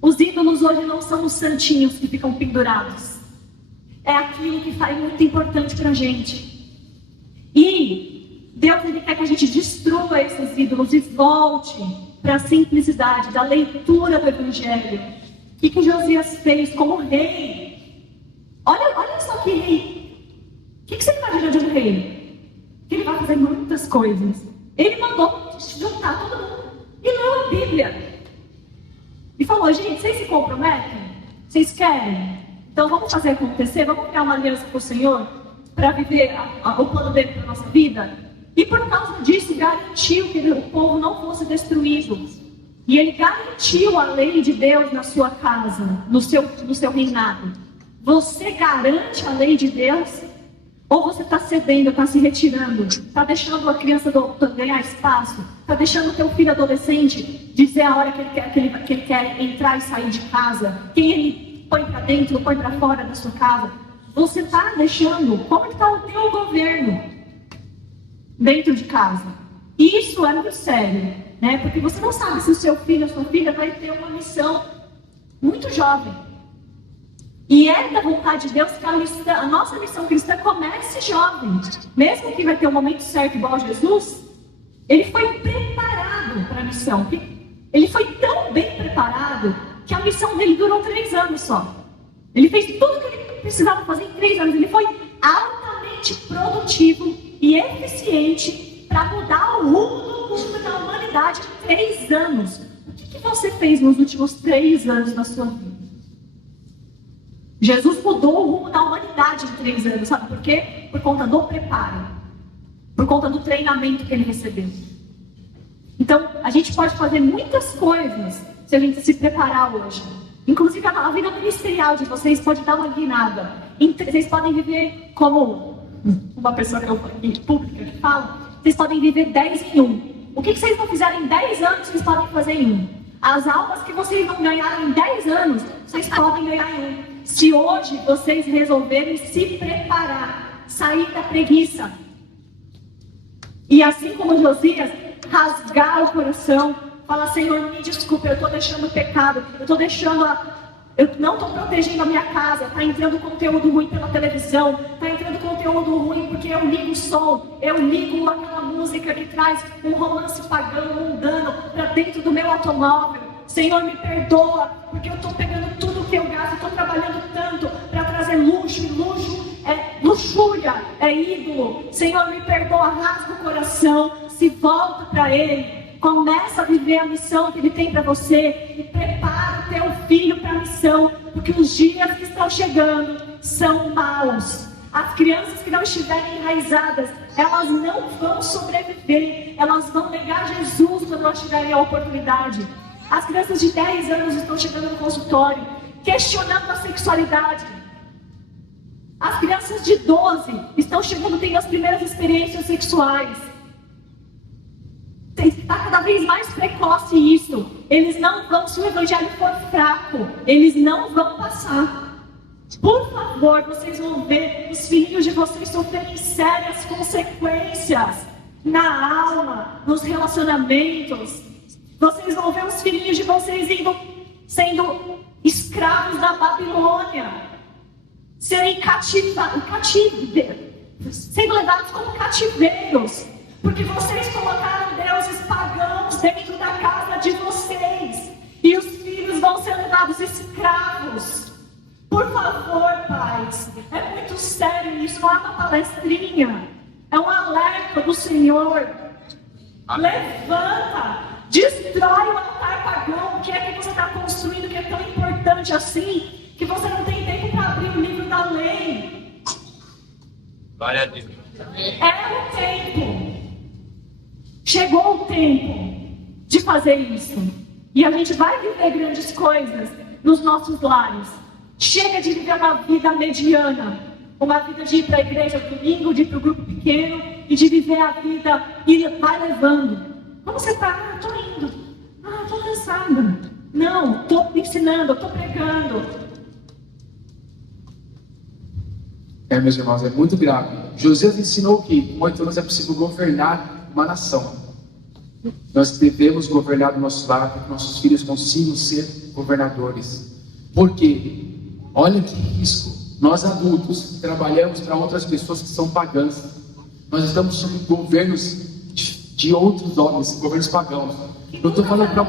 Os ídolos hoje não são os santinhos que ficam pendurados. É aquilo que é muito importante para a gente. E Deus, Ele quer que a gente destrua esses ídolos e volte para a simplicidade da leitura do Evangelho. O que Josias fez como rei? Olha só que rei. O que você imagina de um rei? Que ele vai fazer muitas coisas. Ele mandou juntar todo mundo e leu a Bíblia. E falou: gente, vocês se comprometem? Vocês querem? Então vamos fazer acontecer, vamos criar uma aliança com o Senhor para viver o plano dele para a nossa vida. E por causa disso garantiu que o povo não fosse destruído. E ele garantiu a lei de Deus na sua casa, no seu reinado. Você garante a lei de Deus? Ou você está cedendo, está se retirando, está deixando a criança ganhar espaço, está deixando o teu filho adolescente dizer a hora que ele quer entrar e sair de casa, quem ele põe para dentro, põe para fora da sua casa. Você está deixando, como está o teu governo dentro de casa? E isso é muito sério, né? Porque você não sabe se o seu filho ou sua filha vai ter uma missão muito jovem. E é da vontade de Deus que a nossa missão cristã comece jovem. Mesmo que vai ter um momento certo igual a Jesus, ele foi preparado para a missão. Ele foi tão bem preparado que a missão dele durou 3 anos só. Ele fez tudo o que ele precisava fazer em 3 anos. Ele foi altamente produtivo e eficiente para mudar o rumo do mundo da humanidade em 3 anos. O que você fez nos últimos 3 anos da sua vida? Jesus mudou o rumo da humanidade em 3 anos, sabe por quê? Por conta do preparo, por conta do treinamento que ele recebeu. Então, a gente pode fazer muitas coisas se a gente se preparar hoje. Inclusive, a vida ministerial de vocês pode dar uma guinada. Vocês podem viver como uma pessoa que eu pública que fala, vocês podem viver 10 em 1. O que vocês não fizerem em 10 anos, vocês podem fazer em 1. As almas que vocês não ganharam em 10 anos, vocês podem ganhar em 1. Se hoje vocês resolverem se preparar, sair da preguiça, e assim como Josias, rasgar o coração, falar: Senhor, me desculpe, eu estou deixando o pecado, eu não estou protegendo a minha casa, está entrando conteúdo ruim pela televisão, está entrando conteúdo ruim porque eu ligo o som, eu ligo aquela música que traz um romance pagão, mundano, para dentro do meu automóvel. Senhor, me perdoa, porque eu estou pegando tudo que eu gasto, estou trabalhando tanto para trazer luxo, e luxo é luxúria, é ídolo. Senhor, me perdoa, rasga o coração, se volta para Ele, começa a viver a missão que Ele tem para você e prepara o teu filho para a missão, porque os dias que estão chegando são maus. As crianças que não estiverem enraizadas, elas não vão sobreviver, elas vão negar Jesus quando elas tiverem a oportunidade. As crianças de 10 anos estão chegando no consultório, questionando a sexualidade. As crianças de 12 estão chegando, tendo as primeiras experiências sexuais. Está cada vez mais precoce isso. Eles não vão, se o evangelho for fraco, eles não vão passar. Por favor, vocês vão ver os filhinhos de vocês sofrerem sérias consequências na alma, nos relacionamentos. Vocês vão ver os filhinhos de vocês sendo escravos da Babilônia, serem sendo levados como cativeiros, porque vocês colocaram deuses pagãos dentro da casa de vocês, e os filhos vão ser levados escravos. Por favor, pais, é muito sério isso, não é uma palestrinha, é um alerta do Senhor. Levanta, destrói o altar pagão. O que é que você está construindo que é tão importante assim, que você não tem tempo para abrir o livro da lei? Glória a Deus. É o tempo. Chegou o tempo de fazer isso. E a gente vai viver grandes coisas nos nossos lares. Chega de viver uma vida mediana. Uma vida de ir para a igreja domingo, de ir para o grupo pequeno e de viver a vida e vai levando. Como você está? Ah, estou indo. Ah, estou cansada. Não, estou ensinando, estou pregando. Meus irmãos, é muito grave. José ensinou que com 8 anos é possível governar uma nação. Nós devemos governar o nosso lar para que nossos filhos consigam ser governadores. Por quê? Olha que risco. Nós adultos trabalhamos para outras pessoas que são pagãs. Nós estamos sob governos de outros homens, governos pagãos. Eu estou falando para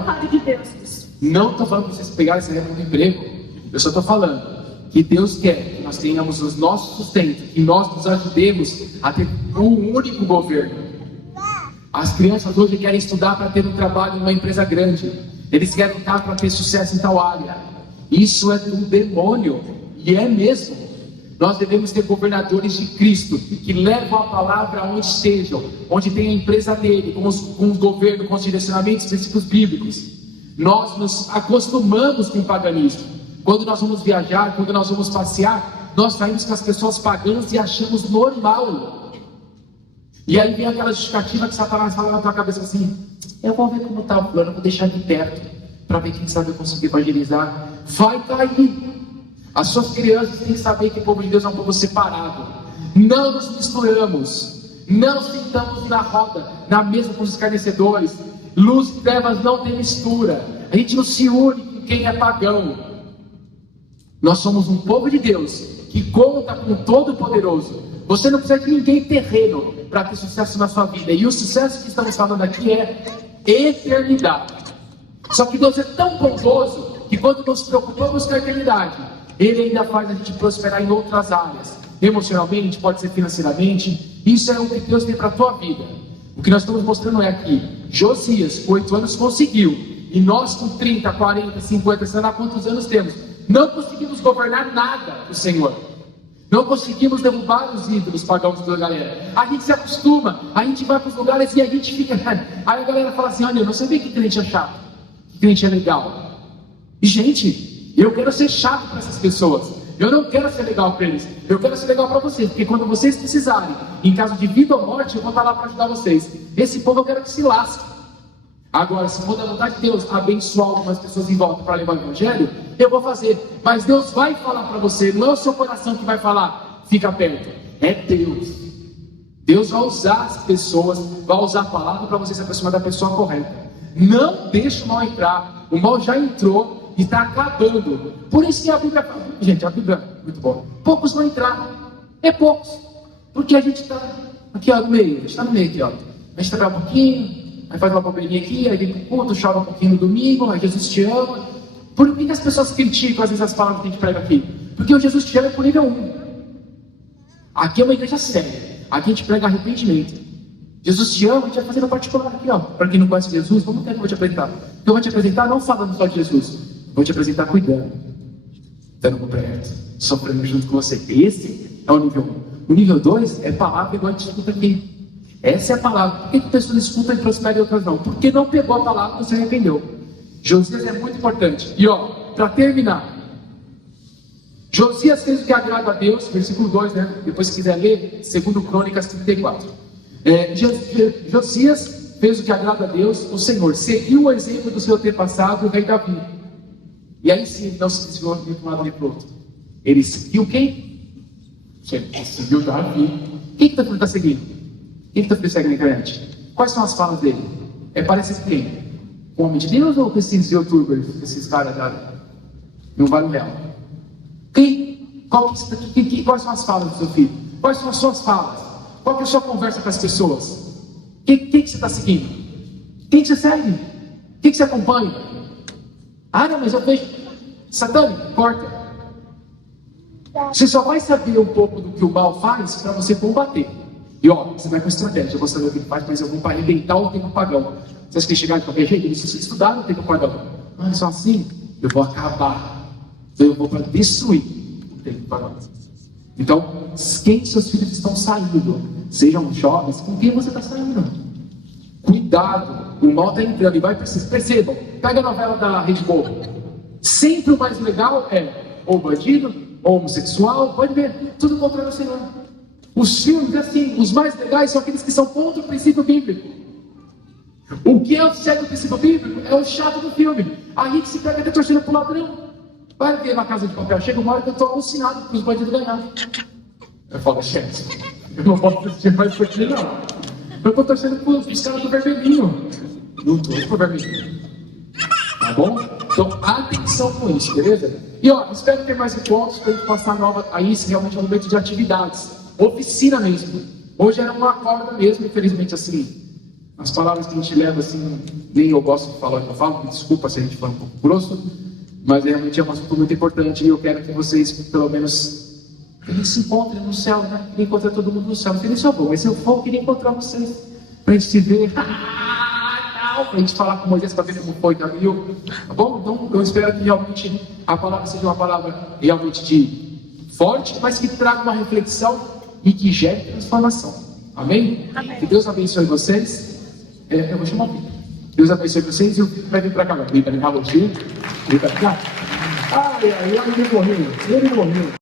não estou falando para vocês pegarem essa época do emprego. Eu só estou falando que Deus quer que nós tenhamos os nossos sustentos, que nós nos ajudemos a ter um único governo. As crianças hoje querem estudar para ter um trabalho numa empresa grande. Eles querem estar para ter sucesso em tal área. Isso é do demônio, e é mesmo. Nós devemos ter governadores de Cristo, que levam a palavra aonde estejam, onde tem a empresa dele, com o governo, com os direcionamentos específicos bíblicos. Nós nos acostumamos com o paganismo. Quando nós vamos viajar, quando nós vamos passear, nós saímos com as pessoas pagãs e achamos normal. E aí vem aquela justificativa que Satanás fala na tua cabeça assim: eu vou ver como está o plano, vou deixar aqui perto, para ver quem sabe eu consigo evangelizar. Vai cair. As suas crianças têm que saber que o povo de Deus é um povo separado. Não nos misturamos. Não sentamos na roda, na mesa com os escarnecedores. Luz e trevas não tem mistura. A gente não se une com quem é pagão. Nós somos um povo de Deus que conta com o Todo-Poderoso. Você não precisa de ninguém terreno para ter sucesso na sua vida. E o sucesso que estamos falando aqui é eternidade. Só que Deus é tão bondoso que quando nos preocupamos com a eternidade, Ele ainda faz a gente prosperar em outras áreas. Emocionalmente, pode ser financeiramente. Isso é o que Deus tem para a tua vida. O que nós estamos mostrando é que Josias, com 8 anos, conseguiu. E nós com 30, 40, 50, sei lá quantos anos temos, não conseguimos governar nada do Senhor. Não conseguimos derrubar os ídolos pagãos da galera. A gente se acostuma, a gente vai para os lugares e a gente fica... Aí a galera fala assim: olha, eu não sabia que crente é chato, que crente é legal. E gente, eu quero ser chato para essas pessoas. Eu não quero ser legal para eles. Eu quero ser legal para vocês, porque quando vocês precisarem, em caso de vida ou morte, eu vou estar lá para ajudar vocês. Esse povo eu quero que se lasque. Agora, se for da vontade de Deus abençoar algumas pessoas em volta para levar o evangelho, eu vou fazer. Mas Deus vai falar para você, não é o seu coração que vai falar, fica perto. É Deus. Deus vai usar as pessoas, vai usar a palavra para você se aproximar da pessoa correta. Não deixe o mal entrar. O mal já entrou e está acabando. Por isso que a Bíblia fala, gente, a Bíblia é muito boa. Poucos vão entrar. É poucos. Porque a gente está aqui, ó, no meio. A gente está no meio aqui, ó. A gente trabalha um pouquinho, aí faz uma bobeirinha aqui, aí vem pro culto, chora um pouquinho no domingo, aí Jesus te ama. Por que as pessoas criticam às vezes as palavras que a gente prega aqui? Porque o Jesus te ama é por nível 1. Aqui é uma igreja séria. Aqui a gente prega arrependimento. Jesus te ama, a gente vai fazer no particular aqui, ó. Para quem não conhece Jesus, vamos ver que eu vou te apresentar. Eu vou te apresentar não falando só de Jesus, vou te apresentar cuidando, dando por perto, sofrendo junto com você. Esse é o nível 1. O nível 2 é palavra igual a gente escuta aqui. Essa é a palavra. Por que pessoas escutam e prosperam e outras não? Porque não pegou a palavra e se arrependeu. Josias é muito importante. E para terminar, Josias fez o que agrada a Deus, versículo 2, né? Depois se quiser ler, 2 Crônicas 34. Josias fez o que agrada a Deus, o Senhor seguiu o exemplo do seu antepassado, o rei Davi. E aí sim, ele não se desviou de um lado nem para o outro. Ele seguiu quem? Ele seguiu Davi. Quem que está seguindo? Quem que está seguindo na internet? Quais são as falas dele? Parece quem? O homem de Deus ou esses youtubers, esses caras da não vale o real? Quais são as falas do seu filho? Quais são as suas falas? Qual que é a sua conversa com as pessoas? Quem que você está seguindo? Quem que você segue? Quem que você acompanha? Ah, não, mas eu vejo satânico, corta. Você só vai saber um pouco do que o mal faz para você combater. E você vai com estratégia. Eu vou saber o que ele faz, mas eu vou para arrebentar o tempo pagão. Vocês que chegaram de qualquer jeito, eles precisam estudar no tempo pagão. Ah, só assim, eu vou acabar. Então eu vou para destruir o tempo pagão. Então, quem seus filhos estão saindo, sejam jovens, com quem você está saindo? Cuidado, o mal está entrando e vai para vocês. Percebam, pega a novela da Rede Globo. Sempre o mais legal é ou bandido, ou homossexual, pode ver, tudo contra o Senhor. Os filmes, assim, os mais legais são aqueles que são contra o princípio bíblico. O que é o certo do princípio bíblico é o chato do filme. Aí que se pega até torcendo pro ladrão. Vai ver na Casa de Papel, chega uma hora que eu estou alucinado para os bandidos ganharem. Eu falo, gente, eu não posso assistir mais isso aqui, não. Eu estou torcendo para os caras do vermelhinho. Não estou pro vermelhinho. Tá bom? Então, atenção com isso, beleza? E espero ter mais encontros para a gente passar nova. Aí, isso realmente é um momento de atividades. Oficina mesmo. Hoje era uma corda mesmo, infelizmente, assim. As palavras que a gente leva, assim, nem eu gosto de falar que eu falo, me desculpa se a gente fala um pouco grosso, mas realmente é um assunto muito importante e eu quero que vocês, pelo menos, eles se encontrem no céu, né? Queria encontrar todo mundo no céu. Não queria só bom, mas se eu for, eu queria encontrar vocês, para a gente se ver, para a gente falar com Moisés para ver como foi, tá bom? Então, eu espero que realmente a palavra seja uma palavra realmente forte, mas que traga uma reflexão e que gere transformação. Amém? Amém. Que Deus abençoe vocês. Eu vou chamar o Vitor. Deus abençoe vocês e o Vitor vai vir para cá. Vem para cá, vem para cá. Ai, ele morreu.